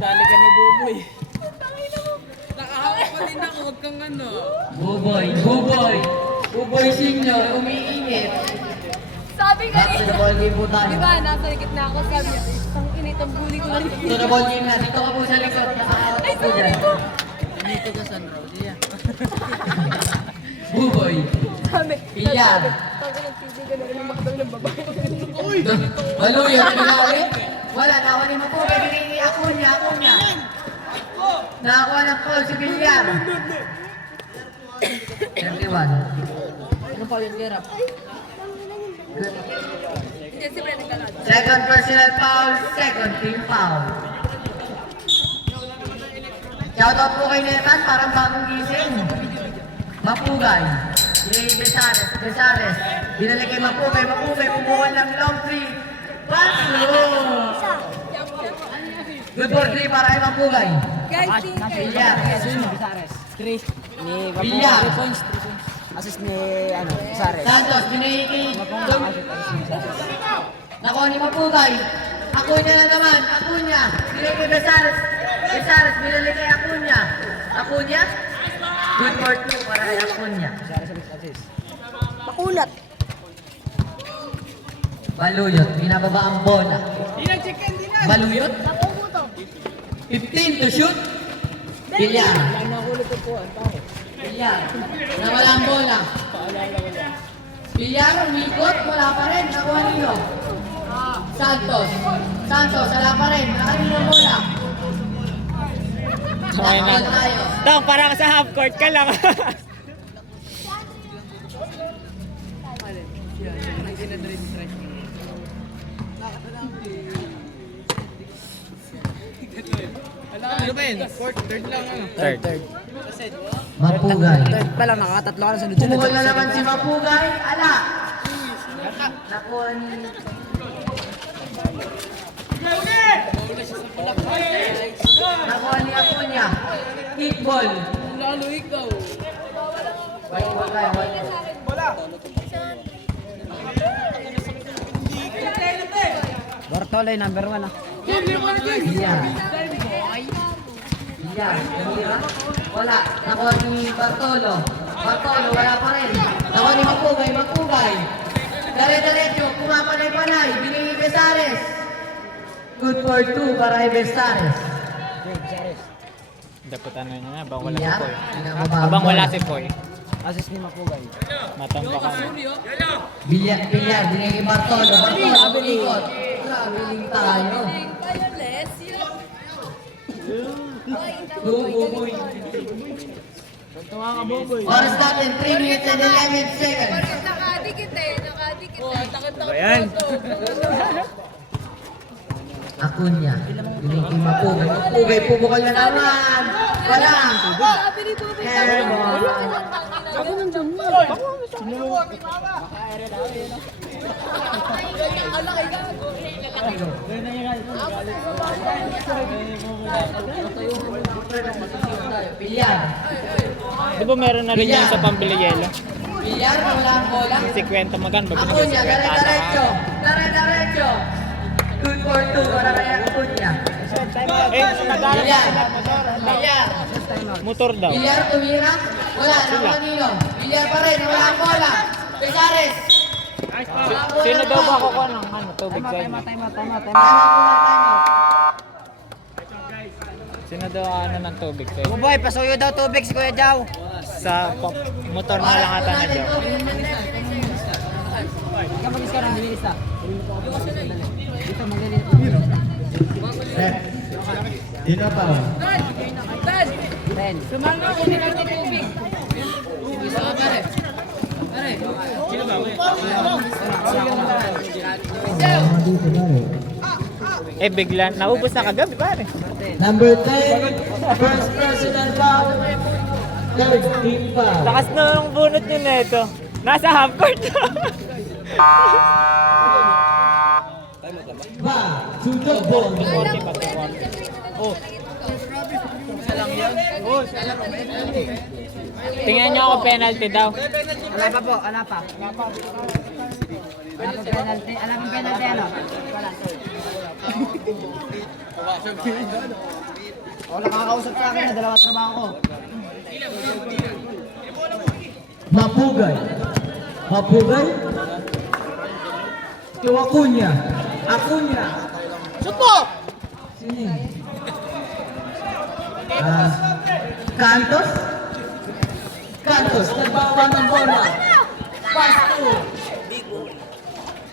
Dali ka ni Buboy. Buboy senior, umiinit. Sabi ka Back to the ball game po tayo. diba, nasa likit na ako, sabi niya, tangina itong bully ko lang. To the ball game na. Dito ka po sa likod. Nakaharap Ay, po sorry dyan. po. Buboy. Sabi, Pillar. tangina ng TV ka na rin makataw ng babae. Maluya, pinagawin. Wala, nakawali mo po. Bibigay ni Acuña. Nakakuha ng call si Villar. 31. Ano pa yung lirap? Hindi, siyempre nagkalad. Second personal foul, second team foul. Shoutout po kay Netan, parang bagong gising. Mapugay. Binigay Besares. Binalik kay Mapugay, kumuha ng long three. Paso! Good for 3 para kay Mapugay. Guys, tingin kayo. Villar. Chris, ni Villar. Assist ni, Sares. Santos, binigay kay Nakuha ni Mapugay. Acuña na naman. Acuña. Binigay kay Besares. Binigay kay Acuña. Good for 2 para kay Acuña. Makulat. Baluyot. Binababa ang bola. Baluyot. Napuputo. 15 to shoot. Bilyar. Bilyar. Nawala ang bola. Bilyar, umikot, wala pa rin. Nakuha nilo. Santos. Santos, wala pa rin. Nakanino ang bola. Okay na. Nakuha tayo. Tong, parang sa half court ka lang. Ano ba yun? Fourth, third lang ano? Third. Mapugay. Third pa lang, nakatatlo ka na sunod-sunod. Pumukol na naman si Mapugay. Ala. Nakuha ni... Nakuha ni Acuña. Kickball. Lalo ikaw. White ball tayo, white ball. Bartolo yung number 1 ah. Bilyar. Bilyar. Tumira. Wala. Nakuha ni Bartolo. Bartolo, wala pa rin. Nakuha ni Mapugay. Mapugay. Dare-diretso. Pumapanay-panay. Binigay Besares. Good for 2 para kay Besares. Dapat ano yun na, abang wala si Bilyar. Poy. Pinakababa. Abang wala si Poy. Assist ni Mapugay. Matambakan. Bilyar. Bilyar. Binigay kay Bartolo. Bartolo. Bilikot. Biling tayo. Bububoy. Oras natin, 3 minutes and 11 seconds. Nakadikit eh. Nakadikit eh. Ayan. Acuña. Binigay kay Mapugay. Mapugay, pumukal na naman. Wala. Sabi ni Bobby. Airball. Ako nang dyan mo. Bilyar. Di ba meron na rin yan sa pambili yelo? Bilyar, wala ang bola. Si Kwenta Magan, babili ko si Acuña, Kwenta dare-diretso. ata. Dare-diretso. Good for 2 para kay Acuña. Eh, nag-aaral Bilyar. sila. Bilyar. Motor daw. Bilyar, tumira. Wala, nakuha nilo. Bilyar pa rin, wala ang bola. Besares. Sino daw ba kukuha ng ano, tubig sa inyo? Sino daw ano ng tubig sa inyo? Buboy, pasuyo daw tubig si Kuya Jao. Sa motor na lang ata na daw. Ikaw mag-isa ka ng bilis na. Dito maglilit. Dino pa. 10. Sumama ko nila ng tubig. Eh, bigla, naubos na kagabi, pare. Number 10, first personal foul. Third team foul. Lakas na ng bunot nyo na ito. Nasa half court. Back to the ball. Tingnan nyo ako penalty daw. Wala pa po, wala pa. Wala pa penalty. Alam mo penalty ano? Wala nakakausap sa akin na dalawa trabaho ko. Mapugay. Mapugay. Kay Acuña. Acuña. Supo! Sino yun? Cantos? Cantos. Nagbawa ng bola. Pass to.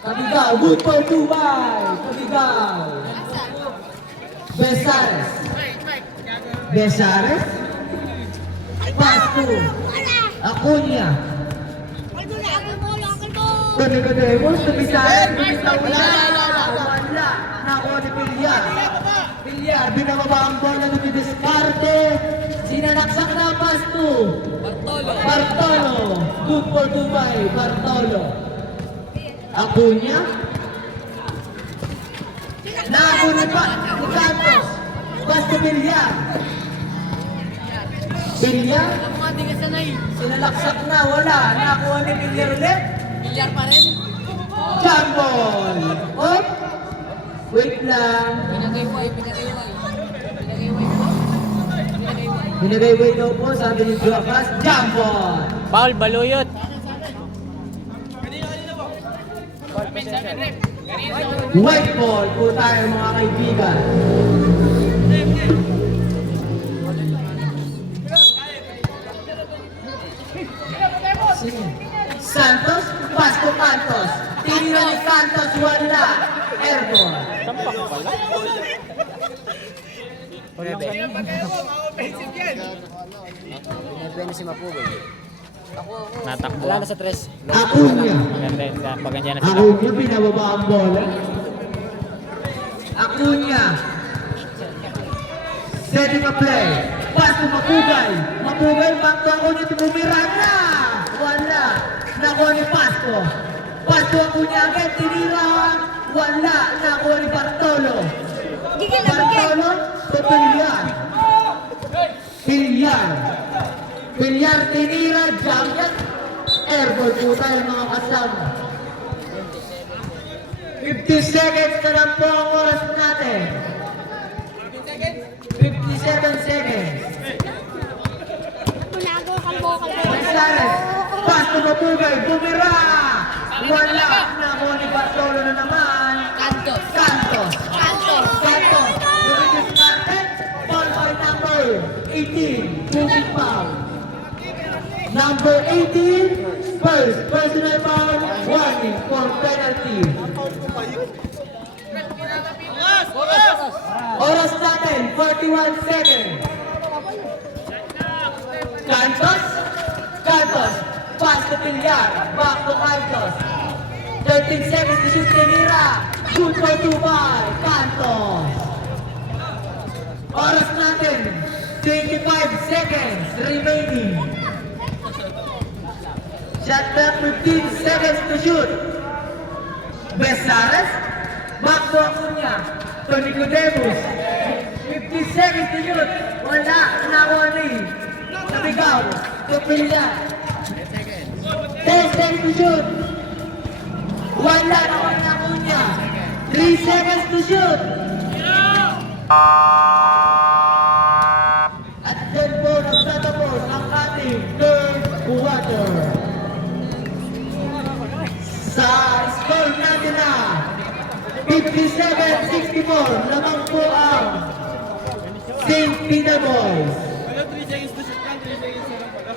Kabigaw. Good for Dubai. Kabigaw. Besares. Besares. Pass to. Acuña. Ganda-ganda. Besares. Wala. Nakuha ni Bilyar. Bilyar. Binababa ang bola na didiskarte. Sinanaksak na pass to. Bartolo. Good for Dubai. Bartolo. Acuña. Nakuha pa. Santos. Pass to Bilyar. Bilyar. Sinalaksak na. Wala. Nakuha ni Bilyar ulit. Bilyar pa rin. Jambol. Oh. Wait lang. Binagay-wait daw po, sabi ni Joakas, Jambol. Paul, baluyot. White ball po tayo mga kaibigan. Santos, Pasco Cantos. Tinira ni Cantos, wala. Airborne. Tampak pala. Pinagpwede si Mapugoy. Natakbo. Wala na sa 3. Acuña. Maganda yun. Paganda na sila. Acuña, pinababa ang bola. Acuña. Setting a play. Pass to Mapugay. Mapugay, back to Acuña, tumumira na. Wala. Nakuha ni Pasco. Pasco Acuña agad, tinira. Wala. Nakuha ni Bartolo. Gigil na, gigil. Bartolo, to Pillar. Pillar. Pillar, tinira, jump. Airball po tayo mga kasama. 50 seconds na lang po ang oras natin. 57 seconds. Tunago, kalbo. Gonzales, Pasto Mapugay, bumira! Wala! Nakuha ni Bartolo na naman. Cantos. Lumitis natin. Ball by number 18. Moving foul. Number 18. First personal foul. Warning for penalty. Oras natin, 41 seconds. Cantos, pass to Pillar, back to Cantos. 13 seconds to shoot Tenira. Shoot for 2 by Cantos. Oras natin, 25 seconds remaining. Shot clock, 15 seconds to shoot. Besares, back to Acuña. To Nicodemus. 50 seconds to shoot. Wala, nakuha ni. Nabigaw. To Pillar. 10 seconds to shoot. Wala, nakuha ni Acuña. 3 seconds to shoot. At dyan po nagtatapos ang ating third quarter. Sa score natin na 57-64, lamang po ang St. Peter Boys. Wala 3 seconds to shoot lang, 3 seconds na lang pala.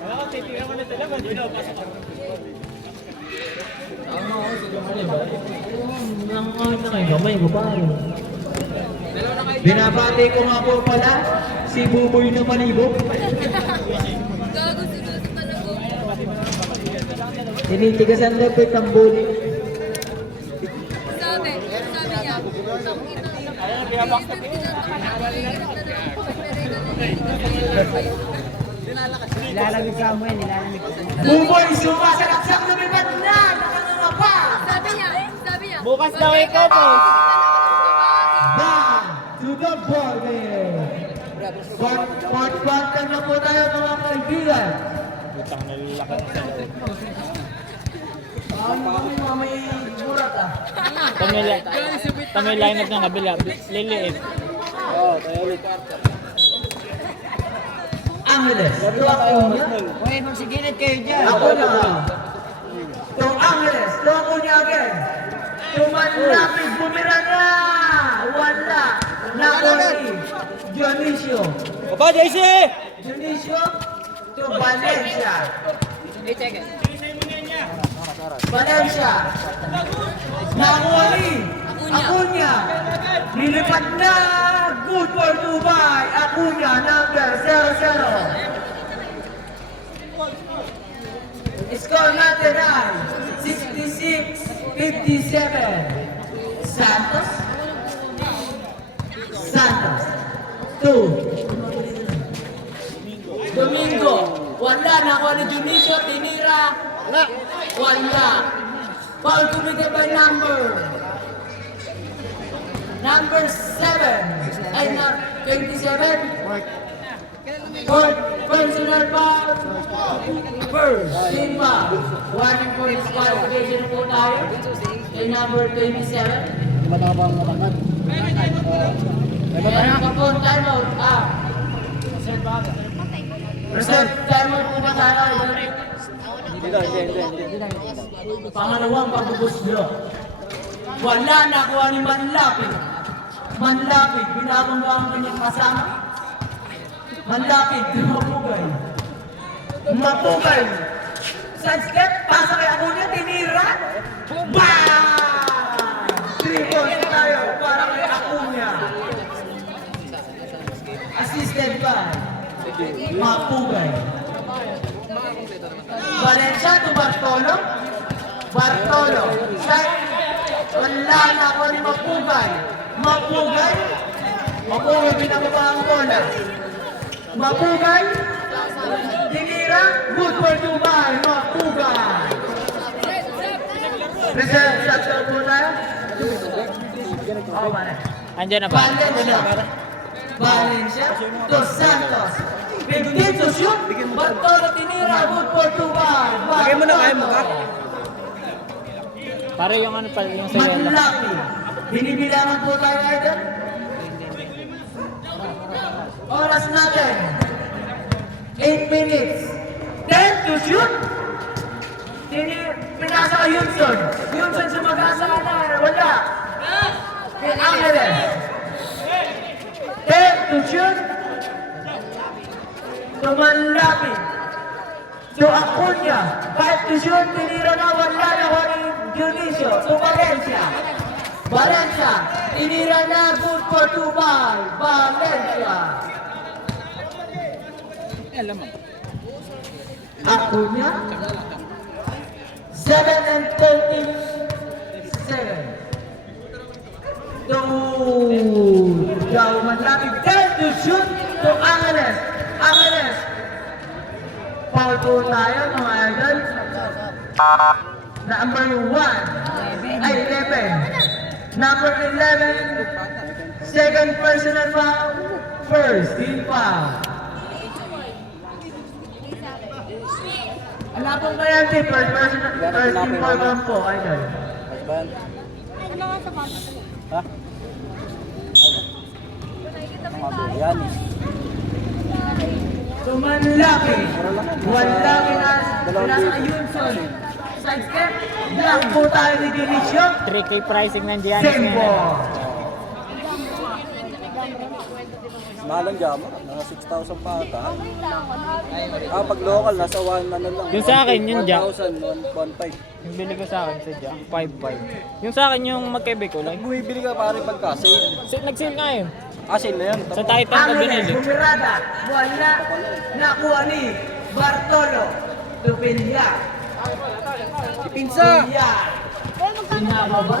Wala ko, titignan mo na sila, ba't yun ako pasok ako? Binabati ko nga po pala si Buboy na Malibog. Gago si Luso talaga. Tinitigasan na po ang bully. Sabi niya, Nilalamig ka mo yan, nilalamig ka. Buboy, sumasaksak lumipad na! Nakanganga pa! sabi niya, Bukas daw ikaw, boss. Back to the ball game. Fourth quarter na po tayo mga kaibigan. Butang nalalaki na sa loob. May burat ah. Tamay lineup ng kabila. Liliit. Angeles, to Acuña. Uy, magsigilid kayo dyan. Acuña. To Angeles, to Acuña again. To Manlapig, bumira na! Wala! Nakoni. Dionisio. Aba, JC! Dionisio to Valencia. 8 seconds. Valencia. Nakoni. Acuña. Nilipad na. Good for Dubai. Acuña, number 00. Score natin ay 66-57. Santos. 2. Domingo. Wala. Nakuha ni Dionisio. Tinira. Wala. Foul committed by number 7. Ay na 27. Fourth personal foul. First, team foul. Warning for disqualification po tayo. Kay number 27. Ba't ako ba matangad? Meron ka po timeout. Reserve timeout po ba tayo? Pangalawang pagbubuslo. Wala nakuha ni Manlapig. Manlapig, binabang ba ang kanyang kasama? Manlapig, Mapugay. Mapugay. Sidestep, pasa kay Acuña, tinira. Bang! 3 points tayo para kay Acuña. Assisted by Mapugay. Valencia to Bartolo. Bartolo. Side. Wala na ako ni Mapugay. Mapugay. Mapugay, pinababa ang bola. Mapugay. Tinira. Good for Dubai. Mapugay. Reserve shot daw po tayo. Oh, pare. Andyan na ba? Valencia. Dos Santos. 15 to shoot. Bartolo tinira. Good for Dubai. Kaya mo na, kaya mo ka. Para yung ano pala, yung sayela. Manlaki. Binibilangan po tayo, Idol. Oras natin. 8 minutes. 10 to shoot. Pinasa ka Yunson. Yunson sumagasa ka na. Wala. Angeles. 10 to shoot. Tumanlapi. To Acuña. 5 to shoot. Tinira na. Wala na ko ni Dionisio. To Valencia. Valencia. Tinira na. Good for Dubai. Valencia. Acuña. 7 and 37. Jauh Manlapig. 10 to shoot to Angeles. Angeles. Foul po tayo mga idol. Number 1. Ay, 11. Number 11. Second personal foul. First team foul. Wala pong kaya first personal, first team foul lang po, idol. Ha? Tumanlaki. Wala pinasa Yunson. Sidestep. Block po tayo ni Dionisio. 3K pricing ng Giannis Tempo. Mahal ang jama. Nasa 6,000 pa ata. Pag local, nasa 1 ano lang. Yung sa akin, yun, Jack. 1,000, 1,500. Yung bili ko sa akin sa Jack, 5.5. Yung sa akin yung magkaiba ko lang. Bumibili ka pare pagka-sale. Nag-sale nga yun. Sale na yan. Sa Titan ko Angeles. binili. Bumirada. Wala. Nakuha ni Bartolo. Tupilya. Pinsa! Pilya. Pinababa.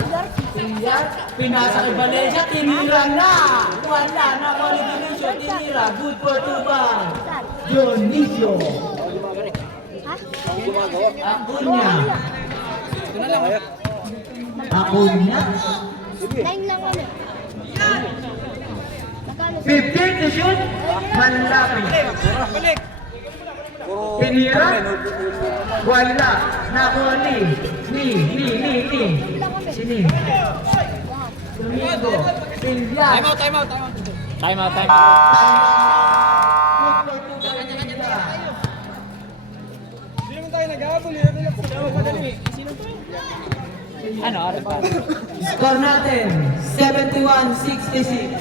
Pilya. Pinasa kay Valencia. Tinira na. Wala. Nakuha ni Dionisio. Tinira. Good for Dubai. Dionisio. Gumagawa. Acuña. Kaya. Acuña. 9 lang ano. 15 to shoot. Manlapig. Puro... Tinira. Ano, Wala. Nakuha ni. Sini. Domingo. Pilya. Time out. Ano, oras pa? Score natin, 71-66.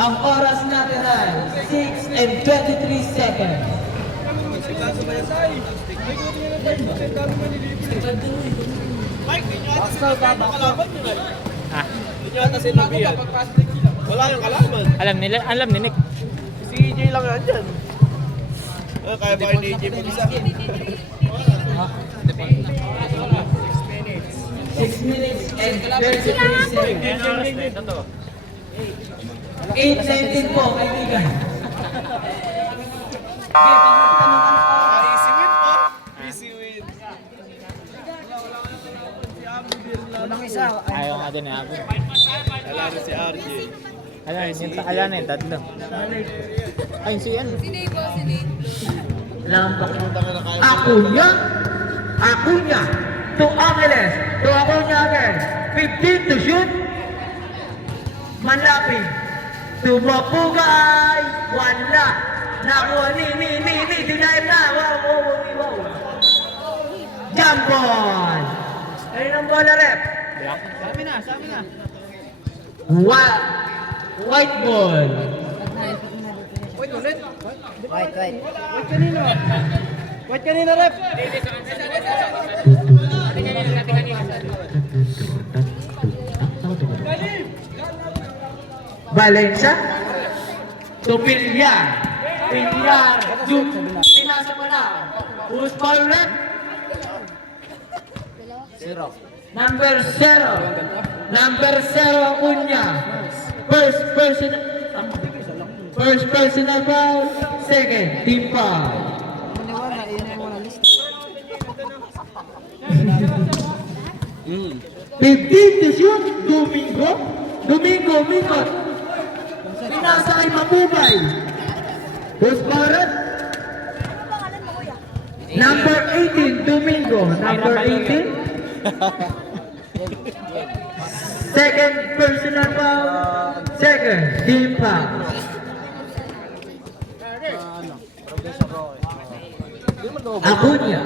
Ang oras natin ay 6 and 23 seconds. Ah, Hindi ata sinabihan. Wala yung kalaman. alam ni Nick. Si EJ lang yan dyan. Kaya ba ni EJ mag-isa? 6 minutes and 33 seconds. 8-19 po, kaibigan. Easy win po. Easy win. Ayaw nga din ako. Wala na si RJ. Alam na yung tatlo. Ay, si ano? Lampak. Acuña. To Angeles. To Acuña again. 15 to shoot. Manlapig. To Mapugay. Wala. Nakuha ni. Denied na. Wow. Jump ball. Ayun ang bola, rep. Sabi na. White ball. White. Wait kanina, rep! Valencia to Villar. Villar, yung pinasa mo na. Who's foul red? Number 0. Number 0, Acuna. First personal foul. Second, team foul. 15 to shoot. Domingo, Mikot. Pinasa kay Mapugay. Who's foul red? Number 18, Domingo. Number 18. Second personal foul. Second, team foul. Acuna.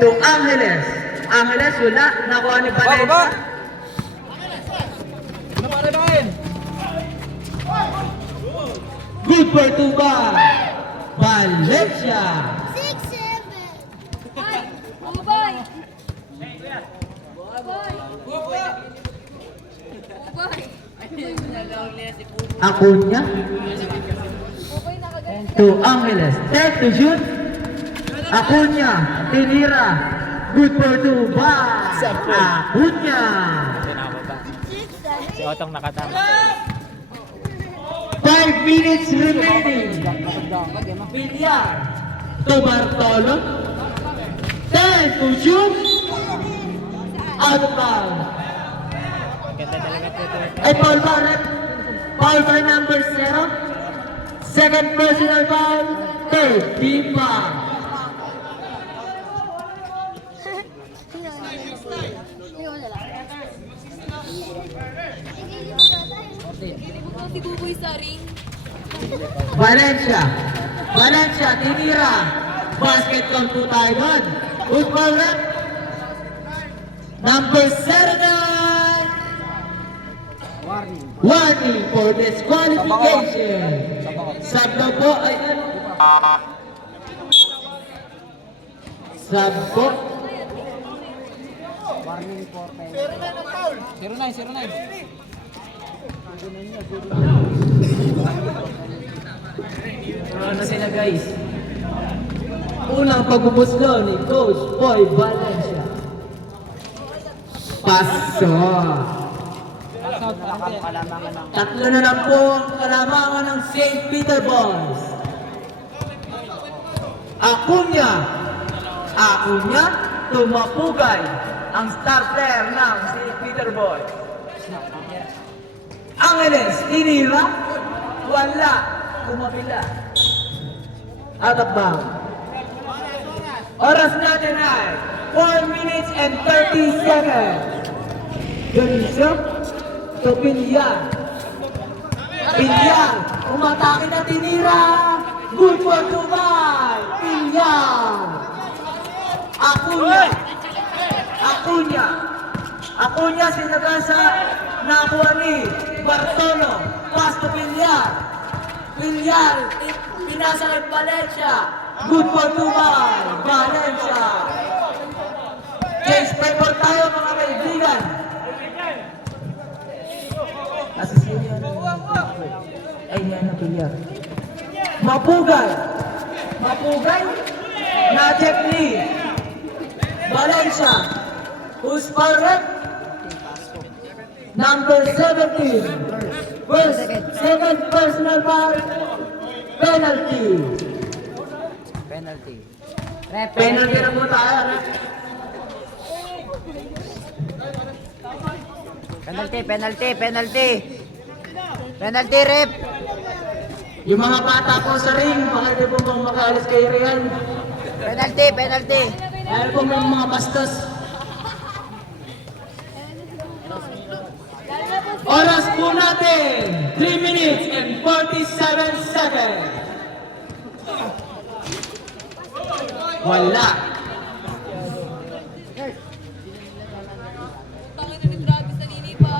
To Angeles. Angeles, wala. Nakuha ni Valencia. Good for two ball. Valencia. 6-7. Bubay! Bubay! Acuna. Bubay nakagalit. To Angeles. Take to shoot. Acuna. Tinira. Good for two ball. Acuna. Si Otong nakatama. 5 minutes remaining. Villar to Bartolo. 10 to shoot. Out of bounds. Ganda talaga po ito. Ay, foul ba, rep? Foul by number 0. Second personal foul. Third, team foul. Si Buboy sa ring. Valencia. Valencia, tinira. Basket count po tayo doon. Good ball, rep. Number 79. Warning for disqualification. Sub na po ay ano? Sub po. Ano sila guys? Unang pagbubuslo ni Coach Boy Valencia. Paso. Tatlo na lang po ang kalamangan ng St. Peter Boys. Acuna, tumapugay ang star player ng St. Peter Boys. Angeles, tinira, wala, kumapila. Out of bounds. Oras natin ay 4 minutes and 30 seconds. Dionisio to Villar. Villar, umatake na tinira. Good for Dubai. Villar. Acuna sinagasa nakuha ni Bartolo. Pass to Villar. Villar, pinasa kay Valencia. Good for Dubai. Valencia. Change paper tayo mga kaibigan. Ay, yan na Villar. Mapugay. Na-check ni Valencia. Who's foul rep? Number 17. Second personal foul. Penalty. Penalty na po tayo. Penalty, rep. Yung mga bata po sa ring, baka di po bang makaalis kay Real. Penalty. Dahil po may mga bastos. Oras po natin, 3 minutes and 47 seconds. Wala. Tangin na ni Travis, naninipa.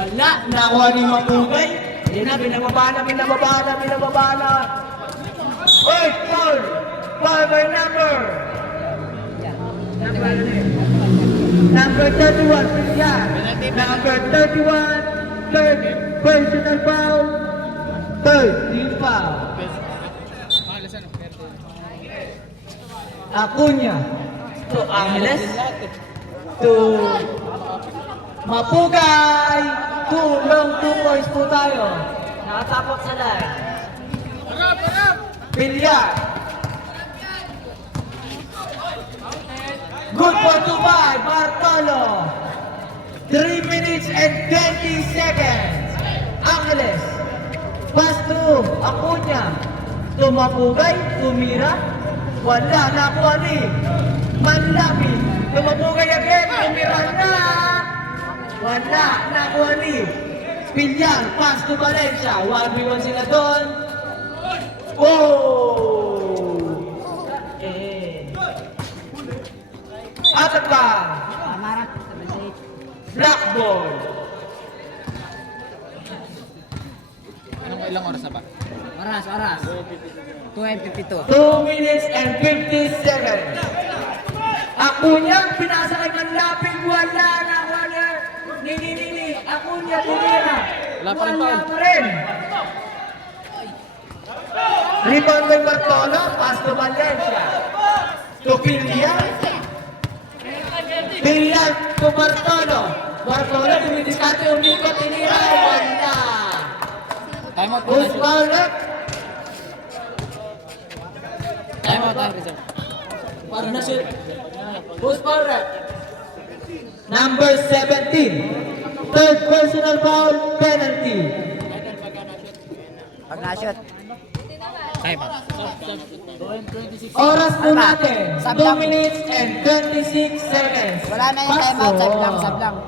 Wala, nakuha ni Mapugay. Yan na, binababa na. Wait, foul! Foul by number 31, Villar. Number 31, third personal foul. Third, team foul. Acuña to Angeles to Mapugay. 2 points po tayo. Nakatapak sa line. Villar. Good for Dubai, Bartolo. 3 minutes and 20 seconds. Angeles. Pass to Acuña. To Mapugay, tumira. Wala, nakuha ni Manlapi. To Mapugay again, tumira na. Wala, nakuha ni Villar. Pass to Valencia. 1v1 sila doon. Oh! Out of bounds. Black ball. Anong ilang oras na ba? Oras. 2:52. 2 minutes and 50 seconds. Acuña, pinasa kay Manlapig. Wala na, wala. Nini. Acuña, tinira. Wala pa rin Wala foul. pa rin. Rebound by Bartolo. Pass to Valencia. To Villar. Villar to Bartolo. Bartolo, dumidiskarte, umikot, tinira. Wala. Time out po. Who's foul left? Time out, time reserve. Parang na shoot. Who's foul left? Number 17. Third personal foul, penalty. Pag na-shoot. Time out. Oras po natin, Sablang. 2 minutes and 26 seconds. Wala na yung time out. Paso. Sablang.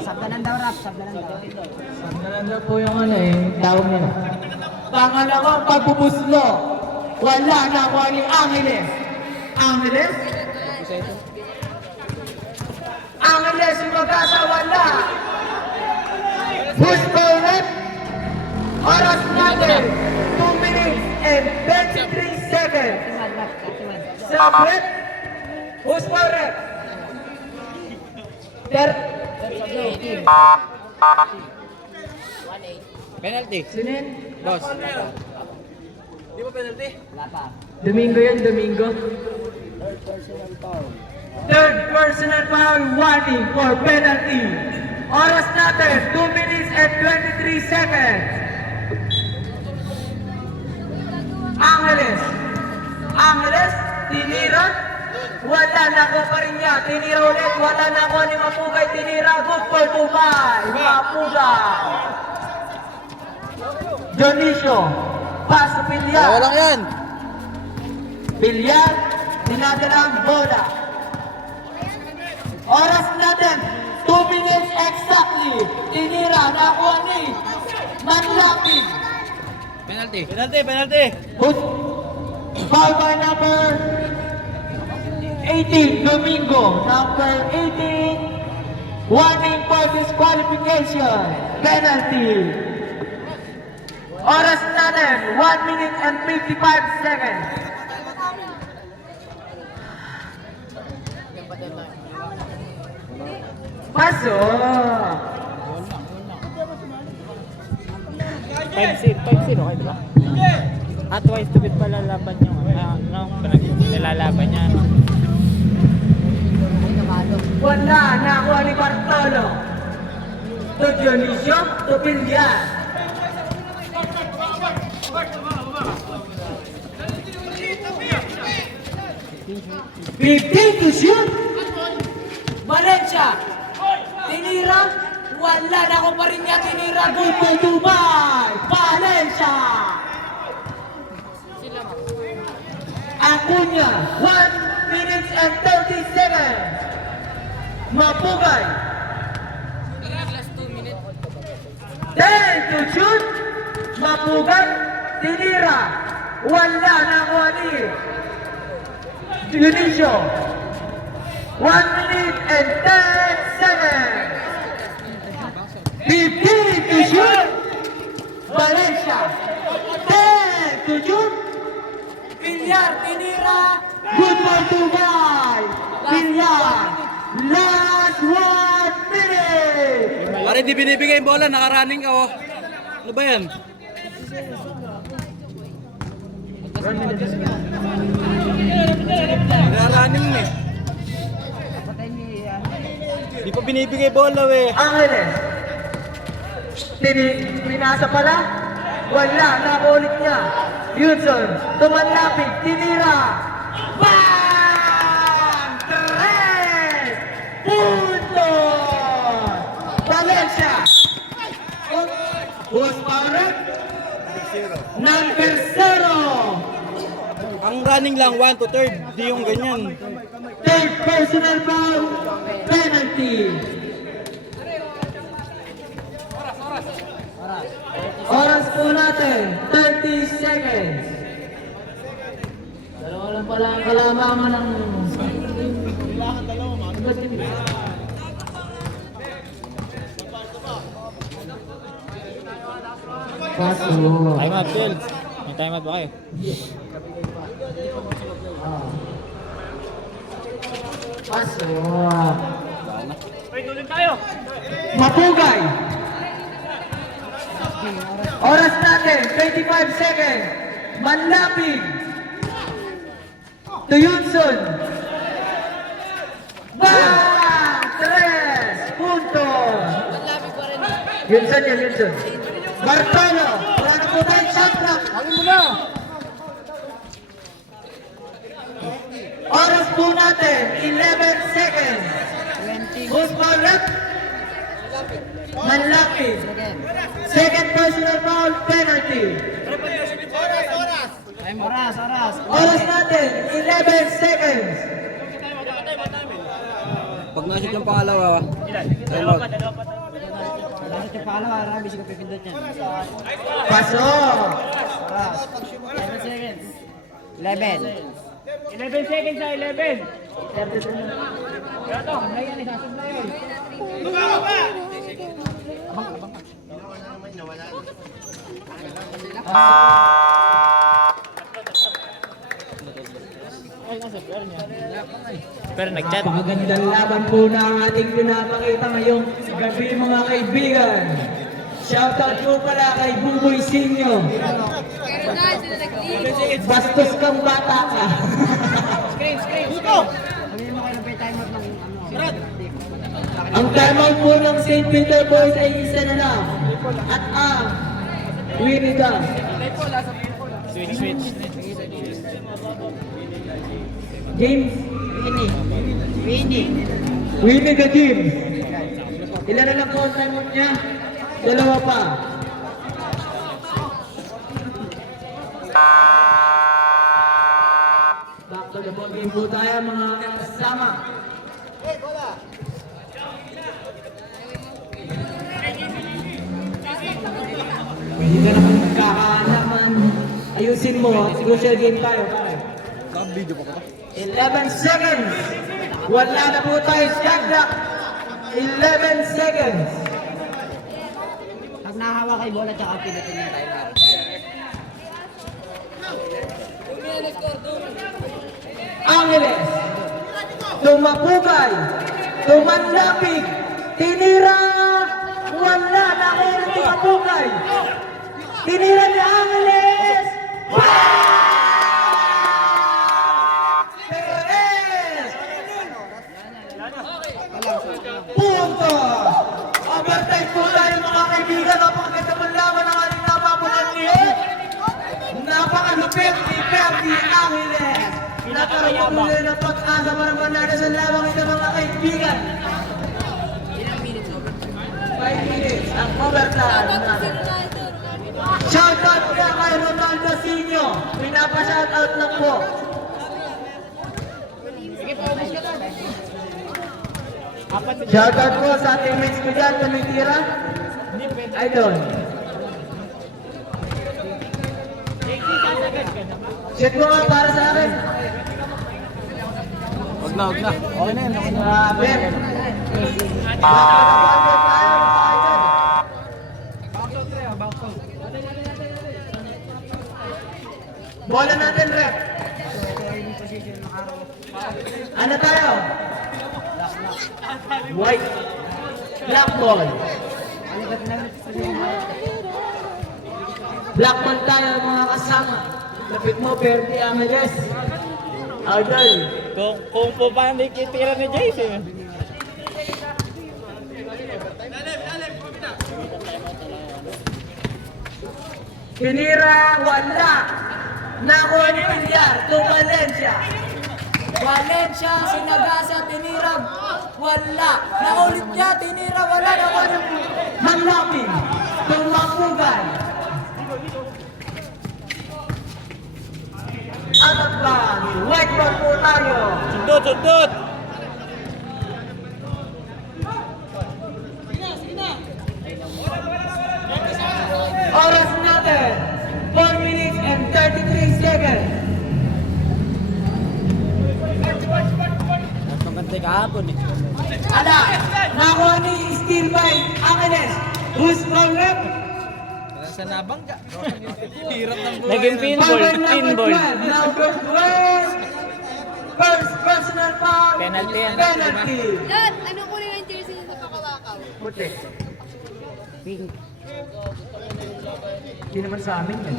Sabdanan daw, Rap. Sabdanan daw. Maganda po yung tawag nila. Pangalawang pagbubuslo. Wala na ako ni Angeles. Angeles? Angeles yung mag-asa, wala. Who's correct? Oras natin, 2 minutes and 23 seconds. Sabret? Who's correct? Penalty. Sinin? Boss. Domingo yun, Domingo. Third personal foul, warning for penalty. Oras natin, 2 minutes and 23 seconds. Angeles, tinira. Wala na ko pa rin niya. Tinira ulit, wala na ko ni Mapugay. Tinira, good for Dubai. Mapugay. Dionisio, pass to Villar. Wala yan. Villar, dinadala ang bola. Oras natin, 2 minutes exactly. Tinira, nakuha ni Manlapig. Penalty. Who's foul by number 18, Domingo. Number 18, warning for disqualification. Penalty. Oras natin, 1 minute and 55 seconds. Pasok! 5-0 kayo, diba? At twice to beat pala laban yung nilalaban niya. Wala, nakuha ni Bartolo. To Dionisio, to Villar. Fifteen to shoot. Valencia. Tinira. Wala na ko pa rin niya tinira. Goal for Dubai. Valencia. Acuña. 1 minute and 30 seconds. Mapugay. 10 to shoot. Mapugay. Tinira. Wala na ko ni Dionisio. 1 minute and 10 seconds. Matubay! Villar! Last 1 minute! Pare, di binibigay yung bola, nakaraning ka oh. Ano ba yan? Nakaraning eh. Di pa binibigay bola eh. Angeles. Pinasa pala. Wala, nakulit niya. Hudson, tumanlapit, tinira. Bang! 3 puntos! Valencia. Who's power? Number 0. Ang running lang 1 to 3rd, di yung ganyan. Third personal foul, penalty. Oras po natin, 30 seconds. Dalawa lang pala ang kalamangan ng... Paso. Time out, Phil. May time out ba kayo? Paso. Mapugay. Oras natin, 25 seconds. Manlapig. Tuyunson. Bang! 3 puntos. Yunson yan, Yunson. Bartolo. Wala na po tayo shot clock. Hangin mo na. Oras po natin, 11 seconds. Who's foul left? Manlapig. Second personal foul, penalty. Oras natin, 11 seconds. Pag nashoot yung pangalawa, time out. Paso. 11 seconds sa 11. Pero nag-chat. Magandang laban po na ang ating pinapakita ngayong gabi mga kaibigan. Shoutout po pala kay Buboy Sinyo. Pero dahil sila nag-leave. Bastos kang bata ka. Ang timeout po ng St. Peter Boys ay isa na lang. At ang Winnie the Switch. James. Winnie the James. Ilan na lang po ang timeout niya? Dalawa pa. Back to the ball game po tayo mga kasama. Hindi ka naman nagkakaalaman. Ayusin mo, crucial game tayo, pare. 11 seconds. Wala na po tayo shot clock. 11 seconds. Pag nahawa kay bola tsaka pinutin niya tayo. Angeles. Tumapugay. Tumanlapig. Tinira. Wala na kayo tumapugay. Tinira ni Angeles. Perez. Punto. Overtime po tayo mga kaibigan. Napakaganda man laban ng ating napapunan niyo. Napakalupit ni Perdi Angeles. Nakaroon po nila ng pag-asa para manalo sa labang ito mga kaibigan. 5 minutes ang overtime. Shoutout niya kay Ronaldo Sinyo. Pinapa-shoutout lang po. Shoutout po sa teammates ko dyan, tumitira. Idol. Shoot mo nga para sa akin. Huwag na. Okay na yan. Grabe. Bola natin, rep. white. Black ball. Black ball tayo mga kasama. Lapit mo, Perdi Ameles. Idol. Kung po pa hindi kitira ni Jason. Pinira, wala. Nakuha ni Pilyar to Valencia. Valencia, sinagasa, tinira, wala. Naulit niya, tinira, wala. Nakuha ni Manlapin. Tumapugay. Atak ba? White ball po tayo. Sundot! Oras natin, 4 minutes and 33 seconds. Mas maganda kahapon eh. Ala, nakuha ni Steel by Angeles. Who's correct? Naging pinball. Number 12. First personal foul. Penalty yan. Penalty. Yan, anong kulay ng jersey niyo sa Kakawakaw? Puti. Pink. Hindi naman sa amin yan.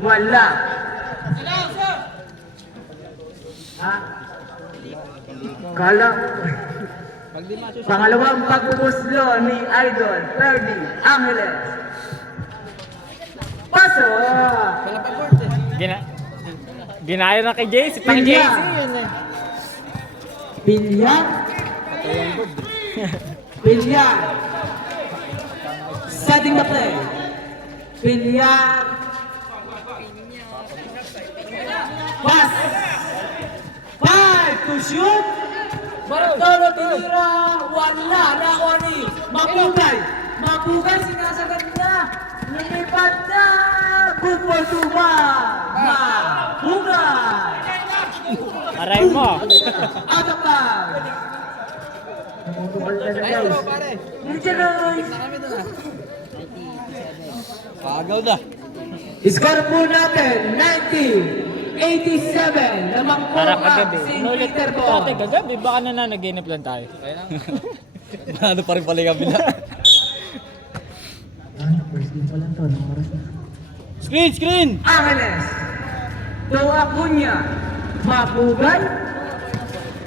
Wala. Ha? Kala. Pangalawang pagpupuslo ni Idol, Ferdy Angeles. Paso! Ginaya na kay JC. Pang Pilya. JC yun eh. Pilya. Pilya. Setting the play. Pilya. Pass. 5 to shoot. Bartolo tinira. Wala. Nakuha ni Mapugay. Mapugay sinasagad niya. Lumipad na. Good for Tuba. Mapugay. Aray mo. Out of bounds. Nandiyan na, guys. Pagaw na. Score po natin, 90-87. Lamang po Para ang kagabi. St. Inulit Peter ko Ball. dati kagabi. Baka nananaginip lang tayo. Ano pa rin pala yung kabila. First game pa lang to, anong oras na? Screen! Angeles. To Acuña. Mapugay.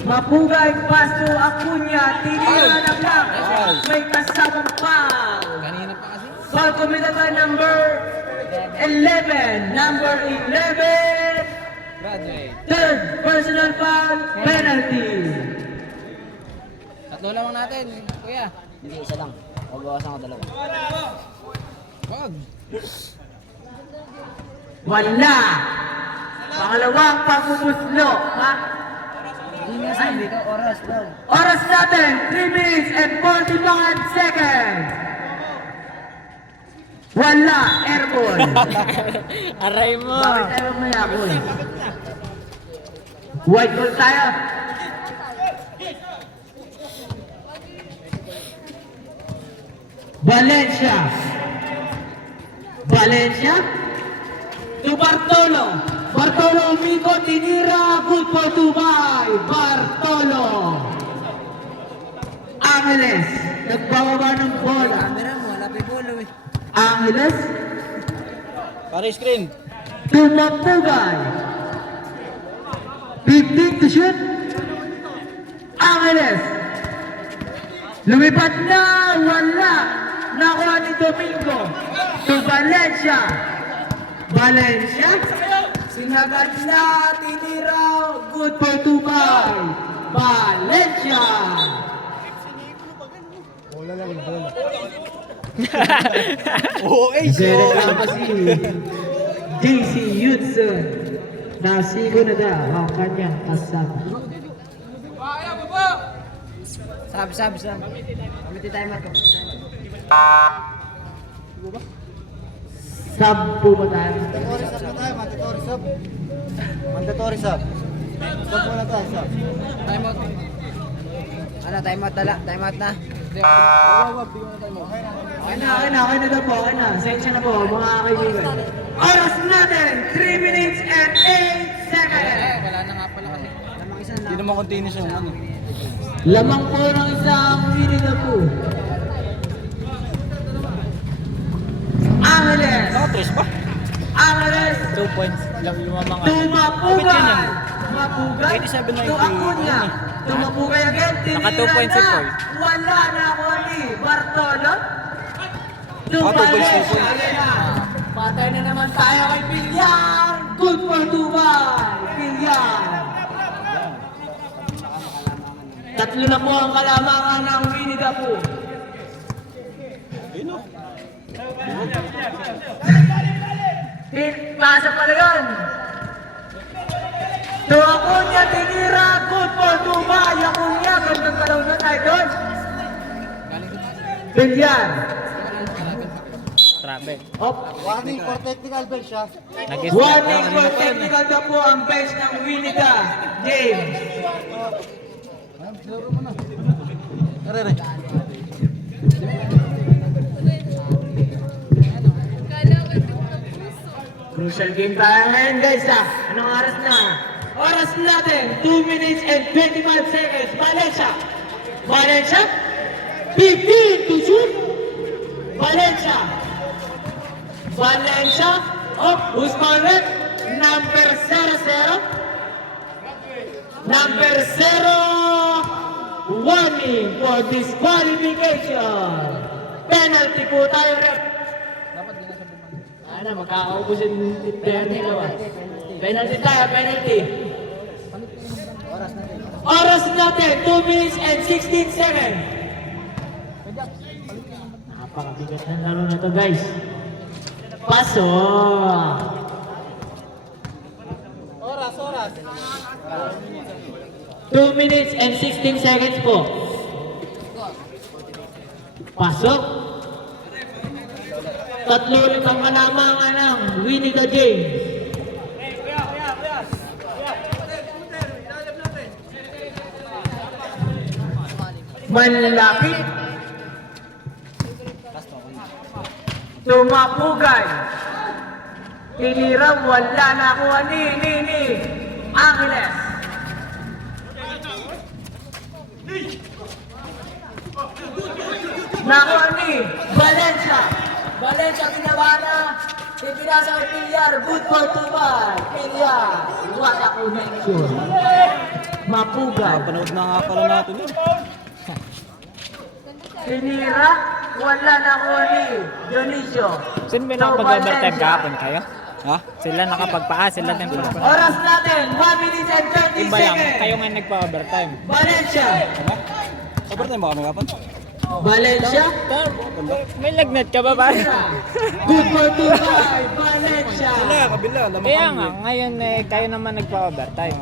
Mapugay, pass to Acuña. Tinira na black. May kasamang foul. Foul committed by number 11. Number 11. Third personal foul, penalty. Tatlo lang natin, kuya. Hindi, isa lang. Pagbawasan ko dalawa. Wala. Pangalawang pagpupuslo. Ha? Hindi ka, oras daw. Oras natin, 3 minutes and 45 seconds. Wala, airball. Aray mo. Bakit tayo mayakol? White ball tayo. Valencia. Valencia. To Bartolo. Bartolo Umico, tinira. Good for Dubai. Bartolo. Angeles. Nagbababa ng bola. Camera mo, wala pa yung bolo eh. Angeles. Pare screen. Tumapugay. Big to shoot. Angeles. Lumipad na. Wala. Nakuha ni Domingo. To Valencia. Valencia. Sinagad na. Tinira. Good for Dubai. Valencia. Oo, ace! Zero lang pa si JC Hudson. Nasigo na daw ang kanyang kasama. Sab. Kamiti tayo, Marco. Sub po ba tayo? Mandatory sub. Sub muna tayo, sub. Time out. Ano, time out na. Okay na daw po, okay na. Sensya na po, mga kaibigan. naman continuous yung ano. Lamang po ng isang Winnie the Pooh. Angeles! Naka-tres ba? Angeles! 2 points. Lumamang nga. Tumapugay! Mapugay! 87.90. Tuakunya! Tumapugay again! Naka 2 points si Tinira Paul. na! Wala na ako ni Bartolo! 2 points, 2 Tubales! points. Ayan na! Patay na naman tayo kay Pilyar! Good for Dubai! Pilyar! Tatlo na po ang kalamangan ng Winnie the Pooh. Ayun o. Pasa pala yun. Tuakunya, tinira, good for Dubai. Akunya, gandang kalaw na tayo doon. Bilyar. Traffic. Op. Warning for technical bench siya. Warning for technical na po ang bench ng Winnie the James. Kala ko ito na puso. Crucial game tayo ngayon guys ha. Anong oras na? Oras natin, 2 minutes and 25 seconds. Valencia. Valencia. 15 to shoot. Valencia. Valencia. Oh, who's correct? Number 00. Number 0. Warning for disqualification. Penalty po tayo, rep. Ano, magkakaubos yung penalty naman. Penalty tayo, penalty. Oras natin, 2 minutes and 16 seconds. Napakabigat ng laro na ito, guys. Paso. Oras. 2 minutes and 16 seconds po. Pasok. Tatlo ulit ang kalamangan ng Winnie the James. Manlalapit. Tumapugay. Tinira, wala na kuha ni Angeles. Nakuha ni Valencia. Valencia ginawa na. Ipinasa kay Pilyar. Good for Dubai. Pilyar. What a connection. Mapugay. Panood na nga pala natin yun. Tinira. Wala na kuha ni Dionisio. Sino ba nakapag-overtime kahapon kayo? Ha? Sila nakapagpaa, sila din pa. Oras natin. 1 minute and 20 Iba lang, seconds. kayo nga nagpa-overtime. Valencia. Overtime ba kami kapon? Valencia. May lagnat ka ba ba? Good for Dubai. Valencia. Kabila. Lamang Kaya kami. nga, ngayon kayo naman nagpa-overtime.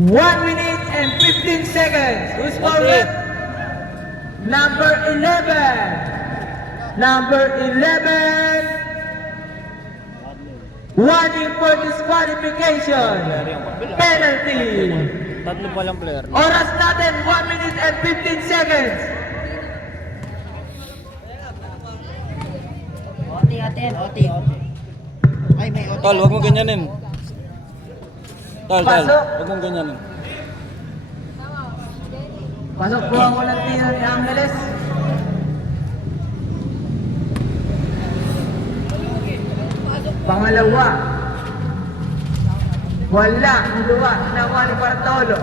1 minute and 15 seconds. Who's forward? Number 11. Number 11. Warning for disqualification. Penalty. Tatlo pa lang player. Oras natin, 1 minute and 15 seconds. Oti, oti. Ay, may oti. Tol, huwag mo ganyanin. Tol, Pasok. huwag mong ganyanin. Pasok po ang walang tiro ni Angeles. Pangalawa. Wala. Dua. Nakuha ni Bartolo.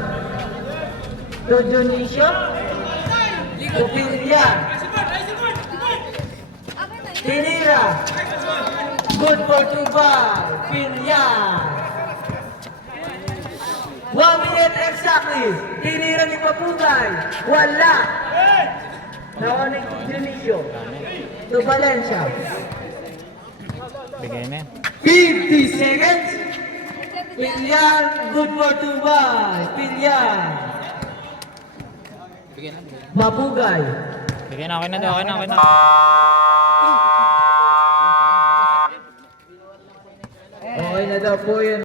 To Dionisio. To Pilyar. Tinira. Good for Dubai. Pilyar. 1 minute exactly. Tinira ni Papugay. Wala. Nakuha ni Dionisio. To Valencia. Bigay na yan. 50 seconds. Pilyar, good for Dubai. Pilyar. Mapugay. Bigay na, okay na daw, okay na. Okay na daw po yun.